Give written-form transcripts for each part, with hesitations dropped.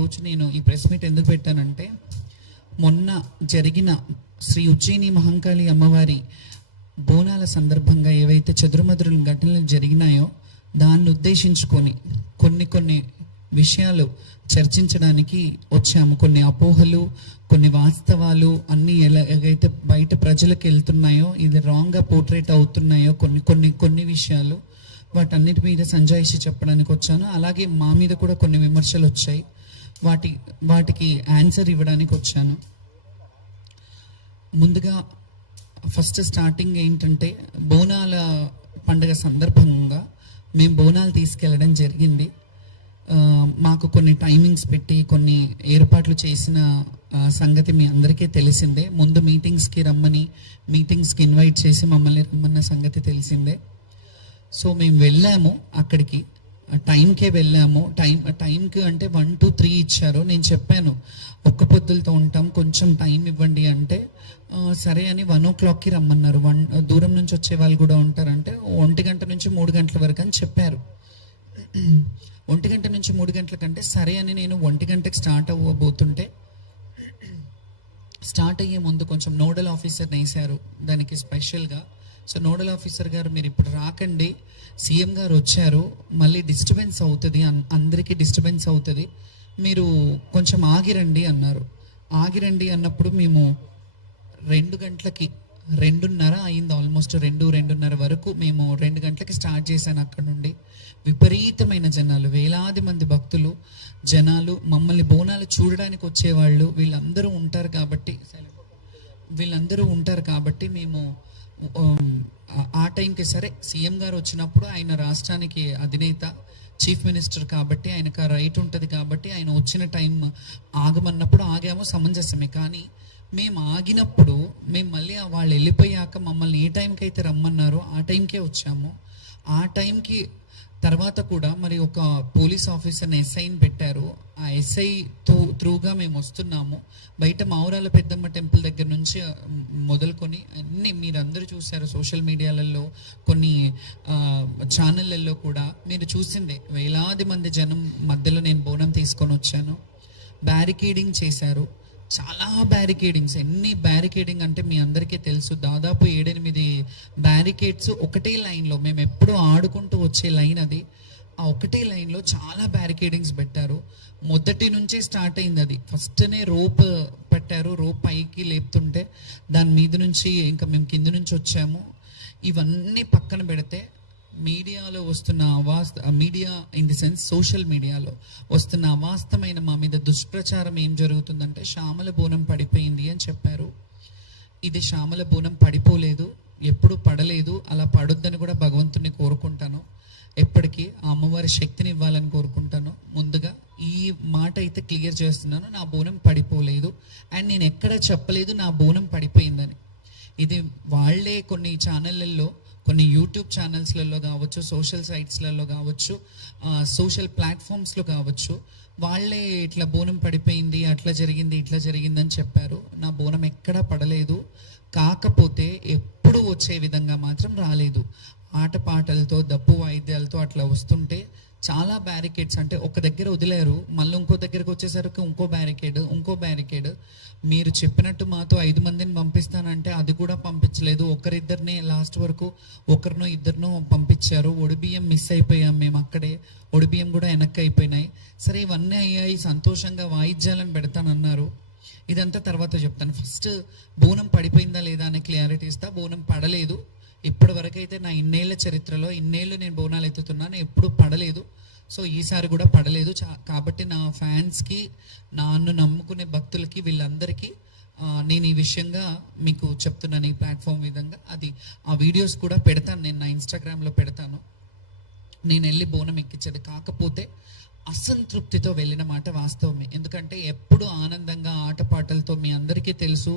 ఈరోజు నేను ఈ ప్రెస్ మీట్ ఎందుకు పెట్టానంటే, మొన్న జరిగిన శ్రీ ఉజ్జయిని మహంకాళి అమ్మవారి బోనాల సందర్భంగా ఏవైతే చెదురుమదురు ఘటనలు జరిగినాయో దాన్ని ఉద్దేశించుకొని కొన్ని విషయాలు చర్చించడానికి వచ్చాము. కొన్ని అపోహలు, కొన్ని వాస్తవాలు అన్నీ ఎలాగైతే బయట ప్రజలకు వెళ్తున్నాయో, ఇది రాంగ్గా పోర్ట్రేట్ అవుతున్నాయో కొన్ని విషయాలు, వాటన్నిటి మీద సంజాయిషి చెప్పడానికి వచ్చాను. అలాగే మా మీద కూడా కొన్ని విమర్శలు వచ్చాయి, వాటికి ఆన్సర్ ఇవ్వడానికి వచ్చాను. ముందుగా ఫస్ట్ స్టార్టింగ్ ఏంటంటే, బోనాల పండుగ సందర్భంగా మేము బోనాలు తీసుకెళ్ళడం జరిగింది. మాకు కొన్ని టైమింగ్స్ పెట్టి కొన్ని ఏర్పాట్లు చేసిన సంగతి మీ అందరికీ తెలిసిందే. ముందు మీటింగ్స్కి ఇన్వైట్ చేసి మమ్మల్ని రమ్మన్న సంగతి తెలిసిందే. సో మేము వెళ్ళాము, అక్కడికి టైంకే వెళ్ళాము. టైంకి అంటే 1 to 3 ఇచ్చారు. నేను చెప్పాను ఒక్క పొద్దులతో ఉంటాం, కొంచెం టైం ఇవ్వండి అంటే సరే అని 1 o'clockకి రమ్మన్నారు. దూరం నుంచి వచ్చే వాళ్ళు కూడా ఉంటారంటే 1 గంట నుంచి 3 గంటల వరకు అని చెప్పారు. 1 గంట నుంచి 3 గంటల కంటే సరే అని నేను 1 గంటకి స్టార్ట్ అవ్వబోతుంటే, స్టార్ట్ అయ్యే ముందు కొంచెం నోడల్ ఆఫీసర్ని వేశారు దానికి స్పెషల్గా. సో నోడల్ ఆఫీసర్ గారు, మీరు ఇప్పుడు రాకండి, సీఎం గారు వచ్చారు, మళ్ళీ డిస్టర్బెన్స్ అవుతుంది, అందరికీ డిస్టర్బెన్స్ అవుతుంది, మీరు కొంచెం ఆగిరండి అన్నారు. ఆగిరండి అన్నప్పుడు మేము 2 గంటలకి 2:30 అయింది, ఆల్మోస్ట్ 2:30 వరకు మేము 2 గంటలకి స్టార్ట్ చేశాను. అక్కడ నుండి విపరీతమైన జనాలు, వేలాది మంది భక్తులు, జనాలు, మమ్మల్ని బోనాలు చూడడానికి వచ్చేవాళ్ళు, వీళ్ళందరూ ఉంటారు కాబట్టి మేము ఆ టైంకి సరే, సీఎం గారు వచ్చినప్పుడు ఆయన రాష్ట్రానికి అధినేత, చీఫ్ మినిస్టర్ కాబట్టి ఆయనకు ఆ రైట్ ఉంటుంది కాబట్టి ఆయన వచ్చిన టైం ఆగమన్నప్పుడు ఆగాము, సమంజసమే. కానీ మేము ఆగినప్పుడు మేము మళ్ళీ వాళ్ళు వెళ్ళిపోయాక మమ్మల్ని ఏ టైంకి అయితే రమ్మన్నారో ఆ టైంకే వచ్చాము. ఆ టైంకి తర్వాత కూడా మరి ఒక పోలీస్ ఆఫీసర్ని ఎస్ఐని పెట్టారు. ఆ ఎస్ఐ త్రూగా మేము వస్తున్నాము. బయట మావురాల పెద్దమ్మ టెంపుల్ దగ్గర నుంచి మొదలుకొని అన్నీ మీరందరూ చూశారు సోషల్ మీడియాలలో, కొన్ని ఛానళ్ళల్లో కూడా మీరు చూసిందే. వేలాది మంది జనం మధ్యలో నేను బోనం తీసుకొని వచ్చాను. బ్యారికేడింగ్ చేశారు, చాలా బ్యారికేడింగ్స్. ఎన్ని బ్యారికేడింగ్ అంటే మీ అందరికీ తెలుసు, దాదాపు 7-8 బ్యారికేడ్స్ ఒకటే లైన్లో. మేము ఎప్పుడు ఆడుకుంటూ వచ్చే లైన్ అది. ఆ ఒకటే లైన్లో చాలా బ్యారికేడింగ్స్ పెట్టారు. మొదటి నుంచే స్టార్ట్ అయింది అది. ఫస్ట్నే రోప్ పెట్టారు, రోప్ పైకి లేపుతుంటే దాని మీద నుంచి ఇంకా మేము కింద నుంచి వచ్చాము. ఇవన్నీ పక్కన పెడితే మీడియాలో వస్తున్న media in the sense social మీడియాలో వస్తున్న అవాస్తవమైన మా మీద దుష్ప్రచారం ఏం జరుగుతుందంటే, శ్యామల బోనం పడిపోయింది అని చెప్పారు. ఇది శ్యామల బోనం పడిపోలేదు, ఎప్పుడు పడలేదు, అలా పడొద్దని కూడా భగవంతుని కోరుకుంటాను. ఎప్పటికీ ఆ అమ్మవారి శక్తిని ఇవ్వాలని కోరుకుంటాను. ముందుగా ఈ మాట అయితే క్లియర్ చేస్తున్నాను, నా బోనం పడిపోలేదు. అండ్ నేను ఎక్కడ చెప్పలేదు నా బోనం పడిపోయిందని. ఇది వాళ్ళే కొన్ని ఛానళ్ళల్లో, కొన్ని యూట్యూబ్ ఛానల్స్లలో కావచ్చు, సోషల్ సైట్స్లలో కావచ్చు, సోషల్ ప్లాట్ఫామ్స్లో కావచ్చు, వాళ్ళే ఇట్లా బోనం పడిపోయింది, అట్లా జరిగింది, ఇట్లా జరిగిందని చెప్పారు. నా బోనం ఎక్కడా పడలేదు. కాకపోతే ఎప్పుడు వచ్చే విధంగా మాత్రం రాలేదు. ఆటపాటలతో, దప్పు వాయిద్యాలతో అట్లా వస్తుంటే చాలా బ్యారికేడ్స్, అంటే ఒక దగ్గర వదిలేరు, మళ్ళీ ఇంకో దగ్గరకు వచ్చేసరికి ఇంకో బ్యారికేడ్. మీరు చెప్పినట్టు మాతో 5 మందిని పంపిస్తానంటే అది కూడా పంపించలేదు. ఒకరిద్దరిని లాస్ట్ వరకు, ఒకరినో ఇద్దరినో పంపించారు. ఒడిబియ్యం మిస్ అయిపోయాం మేము అక్కడే, ఒడిబియ్యం కూడా వెనక్కి అయిపోయినాయి. సరే ఇవన్నీ అయ్యాయి, సంతోషంగా వాయిద్యాలను పెడతానన్నారు. ఇదంతా తర్వాత చెప్తాను. ఫస్ట్ బోనం పడిపోయిందా లేదా అనే క్లారిటీ ఇస్తా. బోనం పడలేదు. ఇప్పటి వరకు అయితే నా ఇన్నేళ్ల చరిత్రలో, ఇన్నేళ్ళు నేను బోనాలు ఎత్తుతున్నాను, ఎప్పుడు పడలేదు. సో ఈసారి కూడా పడలేదు. కాబట్టి నా ఫ్యాన్స్కి, నన్ను నమ్ముకునే భక్తులకి, వీళ్ళందరికీ నేను ఈ విషయంగా మీకు చెప్తున్నాను ఈ ప్లాట్ఫామ్ విధంగా. ఆ వీడియోస్ కూడా పెడతాను, నేను నా ఇన్స్టాగ్రామ్లో పెడతాను. నేను వెళ్ళి బోనం ఎక్కించేది, కాకపోతే అసంతృప్తితో వెళ్ళిన మాట వాస్తవమే. ఎందుకంటే ఎప్పుడు ఆనందంగా ఆటపాటలతో, మీ అందరికీ తెలుసు,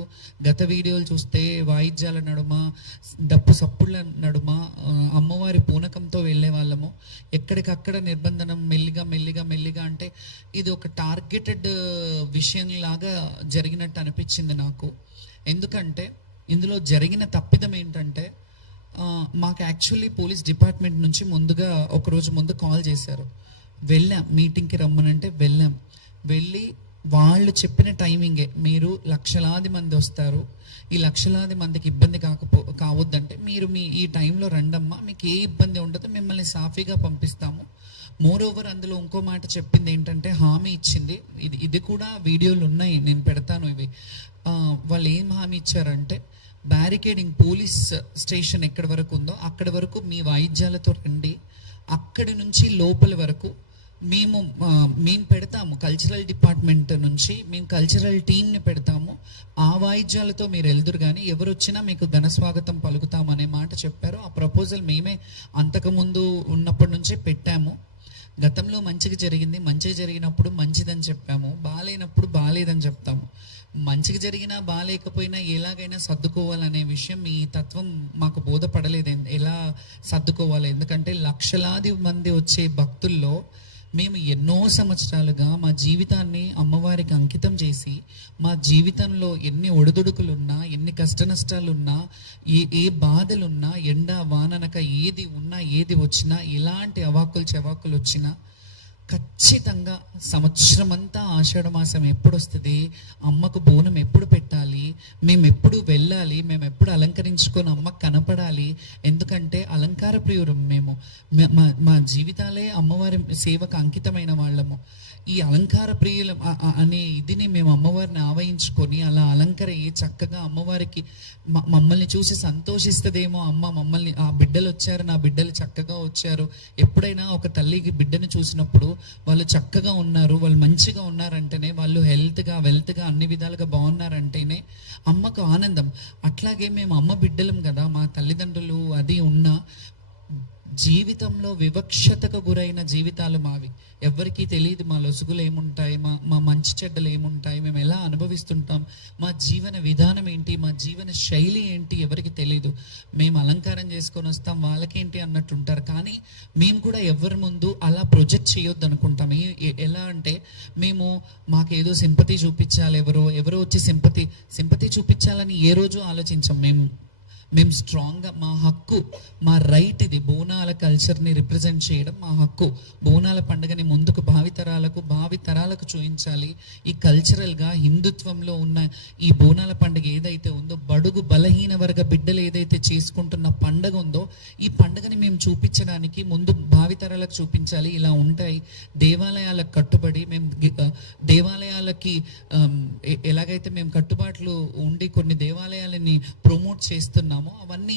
గత వీడియోలు చూస్తే వాయిద్యాల నడుమ, డప్పు సప్పుళ్ళ నడుమ అమ్మవారి పూనకంతో వెళ్ళే వాళ్ళము. ఎక్కడికక్కడ నిర్బంధనం మెల్లిగా అంటే ఇది ఒక టార్గెటెడ్ విషయంలాగా జరిగినట్టు అనిపించింది నాకు. ఎందుకంటే ఇందులో జరిగిన తప్పిదం ఏంటంటే, మాకు యాక్చువల్లీ పోలీస్ డిపార్ట్మెంట్ నుంచి ముందుగా ఒకరోజు ముందు కాల్ చేశారు. వెళ్ళాం, మీటింగ్కి రమ్మనంటే వెళ్ళాం. వెళ్ళి వాళ్ళు చెప్పిన టైమింగే, మీరు లక్షలాది మంది వస్తారు, ఈ లక్షలాది మందికి ఇబ్బంది కావద్దంటే మీరు ఈ టైంలో రండమ్మా, మీకు ఏ ఇబ్బంది ఉండదు, మిమ్మల్ని సాఫీగా పంపిస్తాము. మోర్ ఓవర్ అందులో ఇంకో మాట చెప్పింది ఏంటంటే, హామీ ఇచ్చింది, ఇది కూడా వీడియోలు ఉన్నాయి, నేను పెడతాను ఇవి. వాళ్ళు ఏం హామీ ఇచ్చారంటే, బ్యారికేడింగ్ పోలీస్ స్టేషన్ ఎక్కడి వరకు ఉందో అక్కడి వరకు మీ వాయిద్యాలతో రండి, అక్కడి నుంచి లోపల వరకు మేము పెడతాము, కల్చరల్ డిపార్ట్మెంట్ నుంచి మేము కల్చరల్ టీమ్ని పెడతాము, ఆ వాయిద్యాలతో మీరు వెళ్దురు కానీ ఎవరు వచ్చినా మీకు ఘన స్వాగతం పలుకుతాం అనే మాట చెప్పారు. ఆ ప్రపోజల్ మేమే అంతకుముందు ఉన్నప్పటి నుంచే పెట్టాము. గతంలో మంచిగా జరిగినప్పుడు మంచిదని చెప్పాము, బాగాలేనప్పుడు బాగాలేదని చెప్తాము. మంచిగా జరిగినా బాగాలేకపోయినా ఎలాగైనా సర్దుకోవాలనే విషయం ఈ తత్వం మాకు బోధపడలేదు, ఎలా సర్దుకోవాలి. ఎందుకంటే లక్షలాది మంది వచ్చే భక్తుల్లో మేము ఎన్నో సంవత్సరాలుగా మా జీవితాన్ని అమ్మవారికి అంకితం చేసి, మా జీవితంలో ఎన్ని ఒడిదుడుకులున్నా, ఎన్ని కష్ట నష్టాలున్నా, ఏ బాధలున్నా, ఎండ వాననక ఏది ఉన్నా, ఏది వచ్చినా, ఎలాంటి అవాకులు చెవాకులు వచ్చినా ఖచ్చితంగా సంవత్సరం అంతా ఆషాఢ మాసం ఎప్పుడు వస్తుంది, అమ్మకు బోనం ఎప్పుడు పెట్టాలి, మేము ఎప్పుడు వెళ్ళాలి, మేము ఎప్పుడు అలంకరించుకొని అమ్మకు కనపడాలి. ఎందుకంటే అలంకార ప్రియురం మేము, మా జీవితాలే అమ్మవారి సేవకు అంకితమైన వాళ్ళము. ఈ అలంకార ప్రియుల అనే ఇదిని మేము అమ్మవారిని ఆవహించుకొని అలా అలంకరయ్యి చక్కగా అమ్మవారికి మమ్మల్ని చూసి సంతోషిస్తుందేమో అమ్మ, మమ్మల్ని ఆ బిడ్డలు వచ్చారు, నా బిడ్డలు చక్కగా వచ్చారు. ఎప్పుడైనా ఒక తల్లికి బిడ్డను చూసినప్పుడు వాళ్ళు చక్కగా ఉన్నారు, వాళ్ళు మంచిగా ఉన్నారంటేనే, వాళ్ళు హెల్త్గా వెల్త్గా అన్ని విధాలుగా బాగున్నారంటేనే అమ్మకు ఆనందం. అట్లాగే మేము అమ్మ బిడ్డలం కదా, మా తల్లిదండ్రులు అది ఉన్నా జీవితంలో వివక్షతకు గురైన జీవితాలు మావి. ఎవరికీ తెలియదు మా లొసుగులు ఏముంటాయి, మా మంచి చెడ్డలు ఏముంటాయి, మేము ఎలా అనుభవిస్తుంటాం, మా జీవన విధానం ఏంటి, మా జీవన శైలి ఏంటి ఎవరికి తెలియదు. మేము అలంకారం చేసుకొని వస్తాం, వాళ్ళకేంటి అన్నట్టుంటారు. కానీ మేము కూడా ఎవరి ముందు అలా ప్రొజెక్ట్ చేయొద్దు అనుకుంటాం. ఎలా అంటే మేము మాకేదో సింపతి చూపించాలి, ఎవరో వచ్చి సింపతి చూపించాలని ఏ రోజు ఆలోచించాం. మేము స్ట్రాంగ్గా మా హక్కు, మా రైట్ ఇది, బోనాల కల్చర్ని రిప్రజెంట్ చేయడం మా హక్కు. బోనాల పండుగని ముందుకు భావితరాలకు చూపించాలి. ఈ కల్చరల్గా హిందుత్వంలో ఉన్న ఈ బోనాల పండుగ ఏదైతే ఉందో, బడుగు బలహీన వర్గ బిడ్డలు ఏదైతే చేసుకుంటున్న పండుగ ఉందో, ఈ పండుగని మేము చూపించడానికి ముందు భావితరాలకు చూపించాలి. ఇలా ఉంటాయి దేవాలయాలకు కట్టుబడి, మేము దేవాలయాలకి ఎలాగైతే మేము కట్టుబాట్లు ఉండి కొన్ని దేవాలయాలని ప్రమోట్ చేస్తున్నాము, అవన్నీ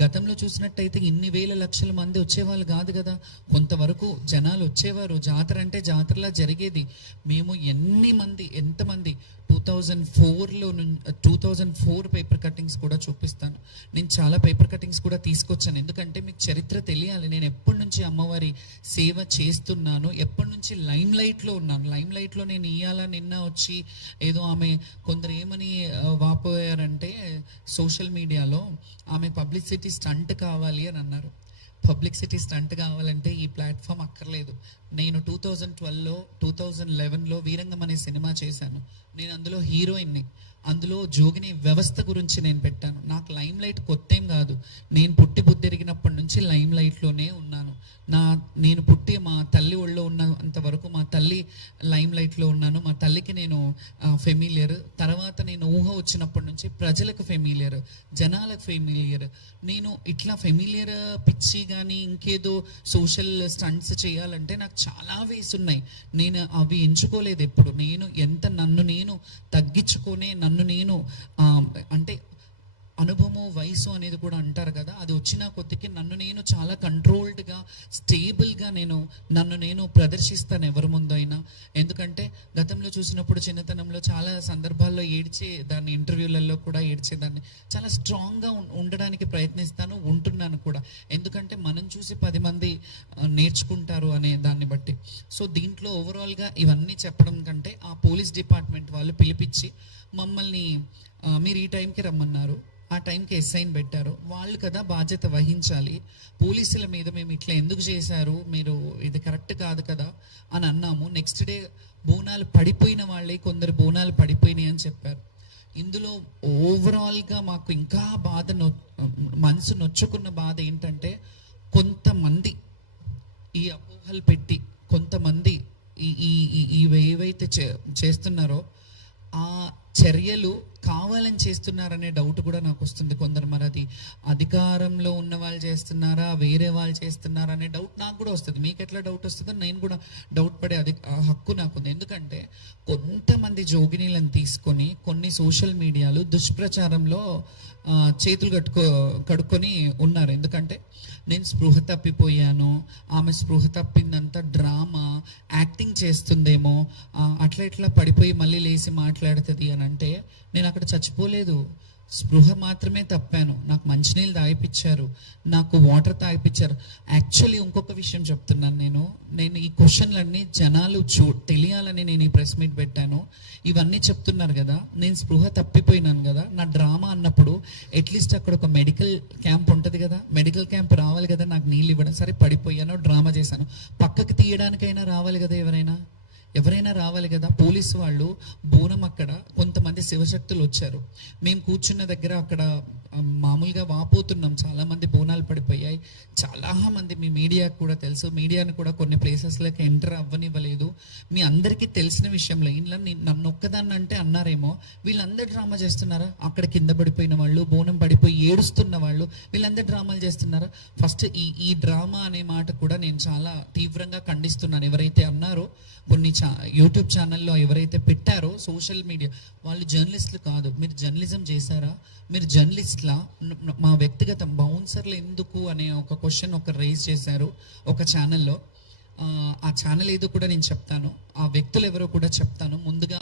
గతంలో చూసినట్టయితే ఇన్ని వేల లక్షల మంది వచ్చేవాళ్ళు కాదు కదా. కొంతవరకు జనాలు వచ్చేవారు, జాతర అంటే జాతరలా జరిగేది. మేము ఎంతమంది 2004 పేపర్ కటింగ్స్ కూడా చూపిస్తాను. నేను చాలా పేపర్ కటింగ్స్ కూడా తీసుకొచ్చాను, ఎందుకంటే మీకు చరిత్ర తెలియాలి. నేను ఎప్పటి నుంచి అమ్మవారి సేవ చేస్తున్నాను, ఎప్పటి నుంచి లైమ్ లైట్లో ఉన్నాను. లైమ్ లైట్లో నేను నిన్న వచ్చి ఏదో ఆమె కొందరు ఏమని వాపోయారంటే సోషల్ మీడియాలో, ఆమె పబ్లిసిటీ స్టంట్ కావాలి అని అన్నారు. పబ్లిసిటీ స్టంట్ కావాలంటే ఈ ప్లాట్ఫామ్ అక్కర్లేదు. నేను 2012లో 2011లో వీరంగం అనే సినిమా చేశాను. నేను అందులో హీరోయిన్ని, అందులో జోగిని వ్యవస్థ గురించి నేను పెట్టాను. నాకు లైమ్ లైట్ కొత్త ఏం కాదు, నేను పుట్టి బుద్ధిరిగినప్పటి నుంచి లైమ్ లైట్లోనే ఉన్నాను. నేను పుట్టి మా తల్లి ఒళ్ళో ఉన్నంత వరకు మా తల్లి లైమ్ లైట్లో ఉన్నాను. మా తల్లికి నేను ఫెమిలియర్. తర్వాత నేను ఊహ వచ్చినప్పటి నుంచి ప్రజలకు ఫెమిలియర్, జనాలకు ఫెమిలియర్. నేను ఇట్లా ఫెమిలియర్ పిచ్చి కానీ ఇంకేదో సోషల్ స్టంట్స్ చేయాలంటే నాకు చాలా వేస్ ఉన్నాయి. నేను అవి ఎంచుకోలేదు ఎప్పుడు. నన్ను నేను తగ్గించుకొని నన్ను నేను అంటే అనుభవము వయసు అనేది కూడా అంటారు కదా, అది వచ్చిన కొద్దికి నన్ను నేను చాలా కంట్రోల్డ్గా స్టేబుల్గా నన్ను నేను ప్రదర్శిస్తాను ఎవరి ముందు అయినా. ఎందుకంటే గతంలో చూసినప్పుడు చిన్నతనంలో చాలా సందర్భాల్లో ఏడ్చేదాన్ని, ఇంటర్వ్యూలలో కూడా ఏడ్చేదాన్ని. చాలా స్ట్రాంగ్గా ఉండడానికి ప్రయత్నిస్తాను, ఉంటున్నాను కూడా. ఎందుకంటే మనం చూసి 10 మంది నేర్చుకుంటారు అనే దాన్ని బట్టి. సో దీంట్లో ఓవరాల్గా ఇవన్నీ చెప్పడం కంటే ఆ పోలీస్ డిపార్ట్మెంట్ వాళ్ళు పిలిపించి మమ్మల్ని మీరు ఈ టైంకి రమ్మన్నారు, ఆ టైంకి ఎస్ఐని పెట్టారు, వాళ్ళు కదా బాధ్యత వహించాలి. పోలీసుల మీద మేము ఇట్లా ఎందుకు చేశారు, మీరు ఇది కరెక్ట్ కాదు కదా అని అన్నాము. నెక్స్ట్ డే బోనాలు పడిపోయిన వాళ్ళే కొందరు బోనాలు పడిపోయినాయి అని చెప్పారు. ఇందులో ఓవరాల్గా మాకు ఇంకా మనసు నొచ్చుకున్న బాధ ఏంటంటే, కొంతమంది ఈ అపోహలు పెట్టి, కొంతమంది ఏవైతే చేస్తున్నారో ఆ చర్యలు కావాలని చేస్తున్నారనే డౌట్ కూడా నాకు వస్తుంది. కొందరు మరి అది అధికారంలో ఉన్న వాళ్ళు చేస్తున్నారా, వేరే వాళ్ళు చేస్తున్నారా అనే డౌట్ నాకు కూడా వస్తుంది. మీకు ఎట్లా డౌట్ వస్తుందో నేను కూడా డౌట్ పడే హక్కు నాకుంది. ఎందుకంటే కొంతమంది జోగినీలను తీసుకొని కొన్ని సోషల్ మీడియాలు దుష్ప్రచారంలో చేతులు కడుక్కొని ఉన్నారు. ఎందుకంటే నేను స్పృహ తప్పిపోయాను, ఆమె స్పృహ తప్పిందంతా డ్రామా, యాక్టింగ్ చేస్తుందేమో, అట్లా ఇట్లా పడిపోయి మళ్ళీ లేచి మాట్లాడుతుంది అని అంటే, నేను అక్కడ చచ్చిపోలేదు, స్పృహ మాత్రమే తప్పాను. నాకు మంచినీళ్ళు తాగిపించారు, నాకు వాటర్ తాగిపించారు. యాక్చువల్లీ ఇంకొక విషయం చెప్తున్నాను. నేను ఈ క్వశ్చన్లన్నీ జనాలు తెలియాలని నేను ఈ ప్రెస్ మీట్ పెట్టాను. ఇవన్నీ చెప్తున్నారు కదా, నేను స్పృహ తప్పిపోయినాను కదా, నా డ్రామా అన్నప్పుడు అట్లీస్ట్ అక్కడ ఒక మెడికల్ క్యాంప్ ఉంటుంది కదా, మెడికల్ క్యాంప్ రావాలి కదా నాకు నీళ్ళు ఇవ్వడం. సరే పడిపోయాను, డ్రామా చేశాను, పక్కకి తీయడానికైనా రావాలి కదా, ఎవరైనా రావాలి కదా. పోలీసు వాళ్ళు బోనం, అక్కడ కొంతమంది శివశక్తులు వచ్చారు, మేము కూర్చున్న దగ్గర అక్కడ మామూలుగా వాపోతున్నాం, చాలా మంది బోనాలు పడిపోయాయి. చాలా మంది, మీ మీడియాకు కూడా తెలుసు, మీడియాను కూడా కొన్ని ప్లేసెస్లోకి ఎంటర్ అవ్వనివ్వలేదు. మీ అందరికీ తెలిసిన విషయంలో ఇంట్లో నన్ను ఒక్కదాన్ని అంటే అన్నారేమో, వీళ్ళందరూ డ్రామా చేస్తున్నారా? అక్కడ కింద పడిపోయిన వాళ్ళు, బోనం పడిపోయి ఏడుస్తున్న వాళ్ళు, వీళ్ళందరూ డ్రామాలు చేస్తున్నారా? ఫస్ట్ ఈ డ్రామా అనే మాట కూడా నేను చాలా తీవ్రంగా ఖండిస్తున్నాను. ఎవరైతే అన్నారో, కొన్ని యూట్యూబ్ ఛానల్లో ఎవరైతే పెట్టారో సోషల్ మీడియా వాళ్ళు జర్నలిస్టులు కాదు. మీరు జర్నలిజం చేశారా? మీరు జర్నలిస్ట్లా? మా వ్యక్తిగతం బౌన్సర్లు ఎందుకు అనే ఒక క్వశ్చన్ రేజ్ చేశారు ఒక ఛానల్లో. ఆ ఛానల్ ఏదో కూడా నేను చెప్తాను, ఆ వ్యక్తులు ఎవరో కూడా చెప్తాను. ముందుగా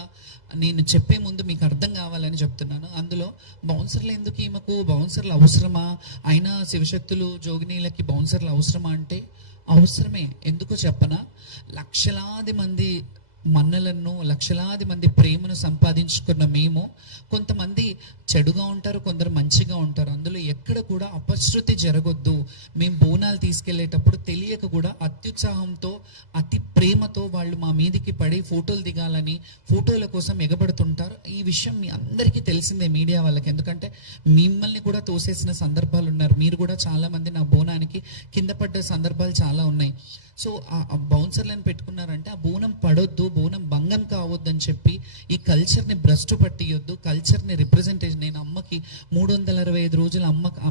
నేను చెప్పే ముందు మీకు అర్థం కావాలని చెప్తున్నాను. అందులో బౌన్సర్లు ఎందుకు, ఈమెకు బౌన్సర్లు అవసరమా, అయినా శివశక్తులు జోగినీలకి బౌన్సర్లు అవసరమా అంటే అవసరమే. ఎందుకు చెప్పనా, లక్షలాది మంది మన్నలను, లక్షలాది మంది ప్రేమను సంపాదించుకున్న మేము, కొంతమంది చెడుగా ఉంటారు, కొందరు మంచిగా ఉంటారు. అందులో ఎక్కడ కూడా అపశృతి జరగొద్దు. మేము బోనాలు తీసుకెళ్లేటప్పుడు తెలియక కూడా అత్యుత్సాహంతో, అతి ప్రేమతో వాళ్ళు మా మీదికి పడి ఫోటోలు దిగాలని, ఫోటోల కోసం ఎగబడుతుంటారు. ఈ విషయం మీ అందరికీ తెలిసిందే, మీడియా వాళ్ళకి. ఎందుకంటే మిమ్మల్ని కూడా తోసేసిన సందర్భాలు ఉన్నారు. మీరు కూడా చాలా మంది నా బోనానికి కింద పడ్డ సందర్భాలు చాలా ఉన్నాయి. సో ఆ బౌన్సర్లను పెట్టుకున్నారంటే ఆ బోనం పడొద్దు, బోనం భంగం కావద్దని చెప్పి ఈ కల్చర్ని భ్రష్టు పట్టియొద్దు, కల్చర్ని రిప్రజెంటేషన్. నేను అమ్మకి 365 రోజులు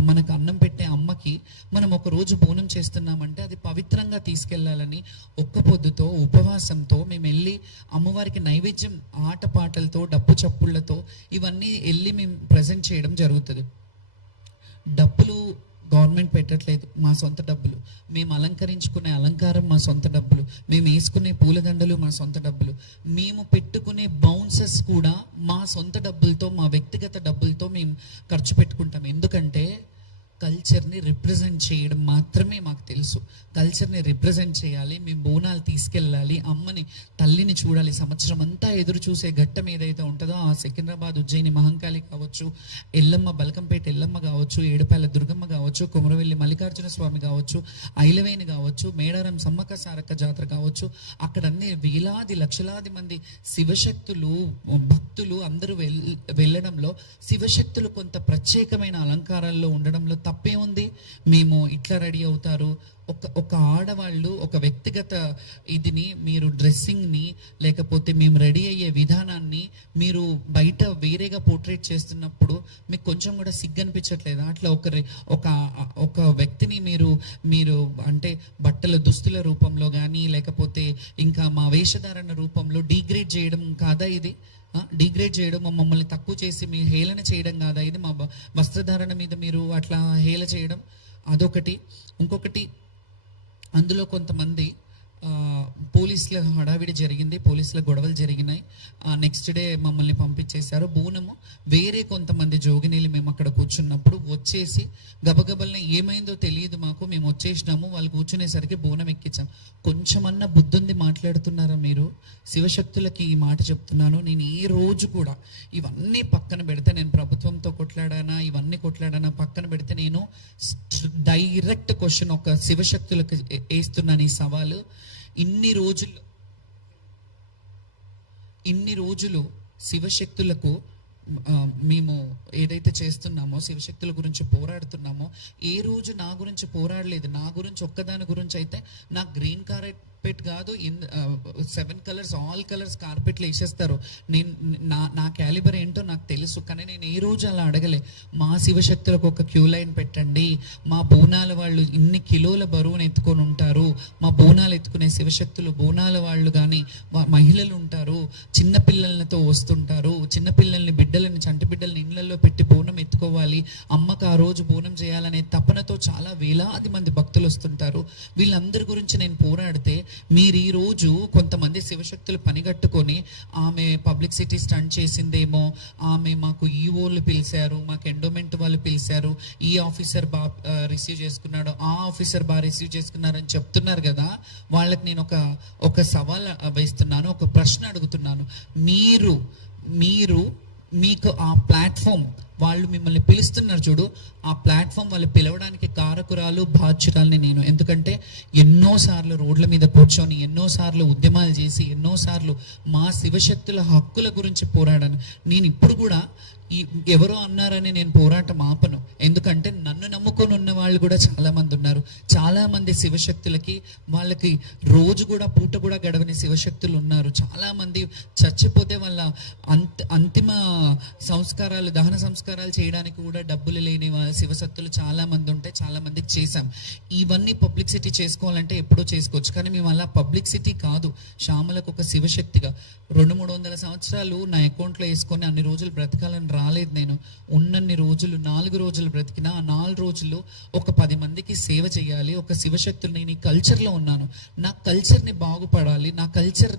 మనకు అన్నం పెట్టే అమ్మకి మనం ఒక రోజు బోనం చేస్తున్నామంటే అది పవిత్రంగా తీసుకెళ్లాలని ఒక్క పొద్దుతో, ఉపవాసంతో మేము వెళ్ళి అమ్మవారికి నైవేద్యం, ఆటపాటలతో, డప్పు చప్పుళ్లతో ఇవన్నీ వెళ్ళి మేము ప్రజెంట్ చేయడం జరుగుతుంది. డబ్బులు గవర్నమెంట్ పెట్టట్లేదు, మా సొంత డబ్బులు. మేము అలంకరించుకునే అలంకారం మా సొంత డబ్బులు, మేము వేసుకునే పూలదండలు మా సొంత డబ్బులు, మేము పెట్టుకునే బౌన్సెస్ కూడా మా సొంత డబ్బులతో, మా వ్యక్తిగత డబ్బులతో మేము ఖర్చు పెట్టుకుంటాం. ఎందుకంటే కల్చర్ని రిప్రజెంట్ చేయడం మాత్రమే మాకు తెలుసు. కల్చర్ని రిప్రజెంట్ చేయాలి, మేము బోనాలు తీసుకెళ్ళాలి, అమ్మని, తల్లిని చూడాలి. సంవత్సరం అంతా ఎదురు చూసే ఘట్టం ఏదైతే ఉంటుందో, ఆ సికింద్రాబాద్, ఉజ్జయిని మహంకాళి కావచ్చు, ఎల్లమ్మ, బల్కంపేట ఎల్లమ్మ కావచ్చు, ఏడుపాయల దుర్గమ్మ కావచ్చు, కొమరవెల్లి మల్లికార్జున స్వామి కావచ్చు, ఐలవేణి కావచ్చు, మేడారం సమ్మక్క సారక్క జాతర కావచ్చు, అక్కడ అన్ని వేలాది లక్షలాది మంది శివశక్తులు, భక్తులు అందరూ వెళ్ళడంలో, శివశక్తులు కొంత ప్రత్యేకమైన అలంకారాల్లో ఉండడంలో తప్పే ఉంది. మేము ఇట్లా రెడీ అవుతారు, ఒక ఆడవాళ్ళు ఒక వ్యక్తిగత ఇదిని, మీరు డ్రెస్సింగ్ని, లేకపోతే మేము రెడీ అయ్యే విధానాన్ని మీరు బయట వేరేగా పోర్ట్రేట్ చేస్తున్నప్పుడు మీకు కొంచెం కూడా సిగ్గు అనిపించట్లేదా? అట్లా ఒక వ్యక్తిని మీరు అంటే బట్టల దుస్తుల రూపంలో కానీ, లేకపోతే ఇంకా మా వేషధారణ రూపంలో డీగ్రేడ్ చేయడం కాదా ఇది? డిగ్రేడ్ చేయడం, మమ్మల్ని తక్కువ చేసి మీ హేళన చేయడం కాదా ఇది? మా వస్త్రధారణ మీద మీరు అట్లా హేళ చేయడం అదొకటి. ఇంకొకటి, అందులో కొంతమంది పోలీసుల హడావిడి జరిగింది, పోలీసుల గొడవలు జరిగినాయి. నెక్స్ట్ డే మమ్మల్ని పంపించేశారు. బోనము వేరే కొంతమంది జోగినీళ్ళు మేము అక్కడ కూర్చున్నప్పుడు వచ్చేసి గబగబల్ని ఏమైందో తెలియదు మాకు, మేము వచ్చేసినాము, వాళ్ళు కూర్చునేసరికి బోనం ఎక్కించాం. కొంచెమన్నా బుద్ధుంది మాట్లాడుతున్నారా మీరు? శివశక్తులకి ఈ మాట చెప్తున్నాను. నేను ఏ రోజు కూడా ఇవన్నీ పక్కన పెడితే, నేను ప్రభుత్వంతో కొట్లాడానా, ఇవన్నీ కొట్లాడానా పక్కన పెడితే, నేను డైరెక్ట్ క్వశ్చన్ ఒక శివశక్తులకు వేస్తున్నాను ఈ సవాలు. ఇన్ని రోజులు శివశక్తులకు మేము ఏదైతే చేస్తున్నామో, శివశక్తుల గురించి పోరాడుతున్నామో, ఏ రోజు నా గురించి పోరాడలేదు. నా గురించి ఒక్కదాని గురించి అయితే నాకు గ్రీన్ కార్పెట్ కాదు 7 కలర్స్ ఆల్ కలర్స్ కార్పెట్లు వేసేస్తారు. నేను నా క్యాలిబర్ ఏంటో నాకు తెలుసు, కానీ నేను ఏ రోజు అలా అడగలే. మా శివశక్తులకు ఒక క్యూ లైన్ పెట్టండి, మా బోనాల వాళ్ళు ఇన్ని కిలోల బరువును ఎత్తుకొని ఉంటారు, మా బోనాలు ఎత్తుకునే శివశక్తులు బోనాల వాళ్ళు కానీ మహిళలు ఉంటారు, చిన్న పిల్లలతో వస్తుంటారు, చిన్న పిల్లల్ని బిడ్డలని చంటి బిడ్డల్ని ఇళ్లలో పెట్టి బోనం ఎత్తుకోవాలి, అమ్మకు ఆ రోజు బోనం చేయాలనే తపనతో చాలా వేలాది మంది భక్తులు వస్తుంటారు. వీళ్ళందరి గురించి నేను పోరాడితే మీరు ఈ రోజు కొంతమంది శివశక్తులు పనిగట్టుకొని ఆమె పబ్లిసిటీ స్టంట్ చేసిందేమో, ఆమె మాకు ఈఓలు పిలిచారు, మాకు ఎండోమెంట్ వాళ్ళు పిలిచారు, ఈ ఆఫీసర్ రిసీవ్ చేసుకున్నాడు, ఆ ఆఫీసర్ రిసీవ్ చేసుకున్నారని చెప్తున్నారు కదా. వాళ్ళకి నేను ఒక సవాల్ వేస్తున్నాను, ఒక ప్రశ్న అడుగుతున్నాను. మీకు ఆ ప్లాట్ఫామ్ వాళ్ళు మిమ్మల్ని పిలుస్తున్నారు చూడు, ఆ ప్లాట్ఫామ్ వాళ్ళు పిలవడానికి కారకురాలు బాధ్యురాలని నేను. ఎందుకంటే ఎన్నోసార్లు రోడ్ల మీద కూర్చొని, ఎన్నోసార్లు ఉద్యమాలు చేసి, ఎన్నోసార్లు మా శివశక్తుల హక్కుల గురించి పోరాడాను. నేను ఇప్పుడు కూడా ఎవరో అన్నారని నేను పోరాటం ఆపను. ఎందుకంటే నన్ను నమ్ముకొని ఉన్న వాళ్ళు కూడా చాలా మంది ఉన్నారు. చాలా మంది శివశక్తులకి వాళ్ళకి రోజు కూడా పూట కూడా గడవని శివశక్తులు ఉన్నారు. చాలా మంది చచ్చిపోతే వాళ్ళ అంతిమ సంస్కారాలు, దహన సంస్కారాలు చేయడానికి కూడా డబ్బులు లేని శివశక్తులు చాలా మంది ఉంటే చాలా మందికి చేశాం. ఇవన్నీ పబ్లిసిటీ చేసుకోవాలంటే ఎప్పుడో చేసుకోవచ్చు, కానీ మేము అలా పబ్లిసిటీ కాదు. శ్యామలకు ఒక శివశక్తిగా 200-300 సంవత్సరాలు నా అకౌంట్లో వేసుకొని అన్ని రోజులు బ్రతకాలని రాలేదు. నేను ఉన్నన్ని రోజులు 4 రోజులు బ్రతికినా, ఆ 4 రోజులు ఒక 10 మందికి సేవ చేయాలి. ఒక శివశక్తులు, నేను ఈ కల్చర్లో ఉన్నాను, నా కల్చర్ని బాగుపడాలి, నా కల్చర్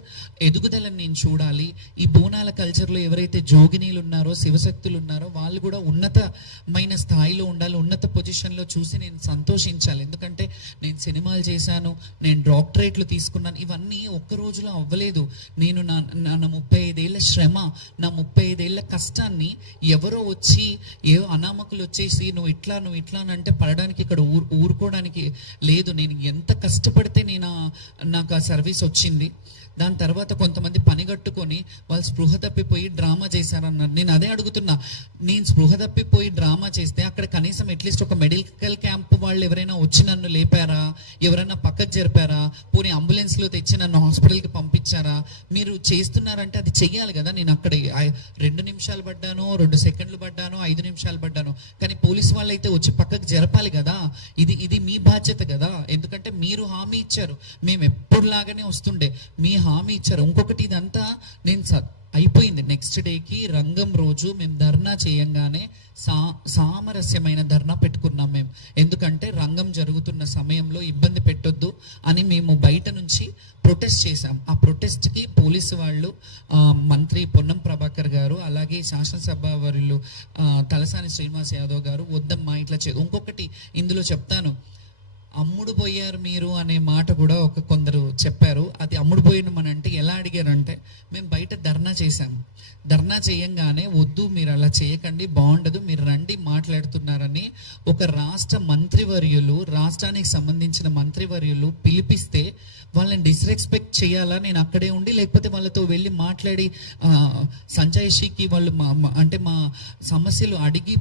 ఎదుగుదలని నేను చూడాలి. ఈ బోనాల కల్చర్లో ఎవరైతే జోగినీలు ఉన్నారో, శివశక్తులు ఉన్నారో వాళ్ళు కూడా ఉన్నతమైన స్థాయిలో ఉండాలి, ఉన్నత పొజిషన్లో చూసి నేను సంతోషించాలి. ఎందుకంటే నేను సినిమాలు చేశాను, నేను డాక్టరేట్లు తీసుకున్నాను, ఇవన్నీ ఒక్క రోజులో అవ్వలేదు. నేను నా 35 ఏళ్ళ శ్రమ, నా 35 ఏళ్ళ కష్టాన్ని ఎవరో వచ్చి అనామకులు వచ్చేసి నువ్వు ఇట్లా అని అంటే పడడానికి ఇక్కడ ఊరుకోవడానికి లేదు. నేను ఎంత కష్టపడితే నాకు ఆ సర్వీస్ వచ్చింది. దాని తర్వాత కొంతమంది పనిగట్టుకొని వాళ్ళు స్పృహ తప్పిపోయి డ్రామా చేశారన్నారు. నేను అదే అడుగుతున్నా, నేను స్పృహ తప్పిపోయి డ్రామా చేస్తే అక్కడ కనీసం అట్లీస్ట్ ఒక మెడికల్ క్యాంప్ వాళ్ళు ఎవరైనా వచ్చి నన్ను లేపారా, ఎవరైనా పక్కకు జరిపారా, పోనీ అంబులెన్స్లో తెచ్చి నన్ను హాస్పిటల్కి పంపించారా? మీరు చేస్తున్నారంటే అది చెయ్యాలి కదా. నేను అక్కడ 2 నిమిషాలు పడ్డాను, 2 సెకండ్లు పడ్డాను, 5 నిమిషాలు పడ్డాను, కానీ పోలీసు వాళ్ళు అయితే వచ్చి పక్కకు జరపాలి కదా. ఇది మీ బాధ్యత కదా. ఎందుకంటే మీరు హామీ ఇచ్చారు, మేము ఎప్పుడులాగానే వస్తుండే, మీ హామీ ఇచ్చారు. ఇంకొకటి, ఇదంతా నేను అయిపోయింది. నెక్స్ట్ డేకి రంగం రోజు మేము ధర్నా చేయంగానే సామరస్యమైన ధర్నా పెట్టుకున్నాం మేము. ఎందుకంటే రంగం జరుగుతున్న సమయంలో ఇబ్బంది పెట్టొద్దు అని మేము బయట నుంచి ప్రొటెస్ట్ చేశాం. ఆ ప్రొటెస్ట్కి పోలీసు వాళ్ళు, మంత్రి పొన్నం ప్రభాకర్ గారు, అలాగే శాసనసభ వర్యులు తలసాని శ్రీనివాస్ యాదవ్ గారు, వద్దమ్మా ఇట్లా ఇంకొకటి ఇందులో చెప్తాను, అమ్ముడు పోయారు మీరు అనే మాట కూడా కొందరు చెప్పారు. అది అమ్ముడు పోయినమనంటే ఎలా అడిగారంటే, మేము బయట ధర్నా చేశాము, ధర్నా చేయంగానే వద్దు మీరు అలా చేయకండి, బాగుండదు, మీరు రండి మాట్లాడుతున్నారని ఒక రాష్ట్ర మంత్రివర్యులు, రాష్ట్రానికి సంబంధించిన మంత్రివర్యులు పిలిపిస్తే వాళ్ళని డిస్రెస్పెక్ట్ చేయాలా? నేను అక్కడే ఉండి, లేకపోతే వాళ్ళతో వెళ్ళి మాట్లాడి సంజయ్షికి వాళ్ళు అంటే మా సమస్యలు అడిగి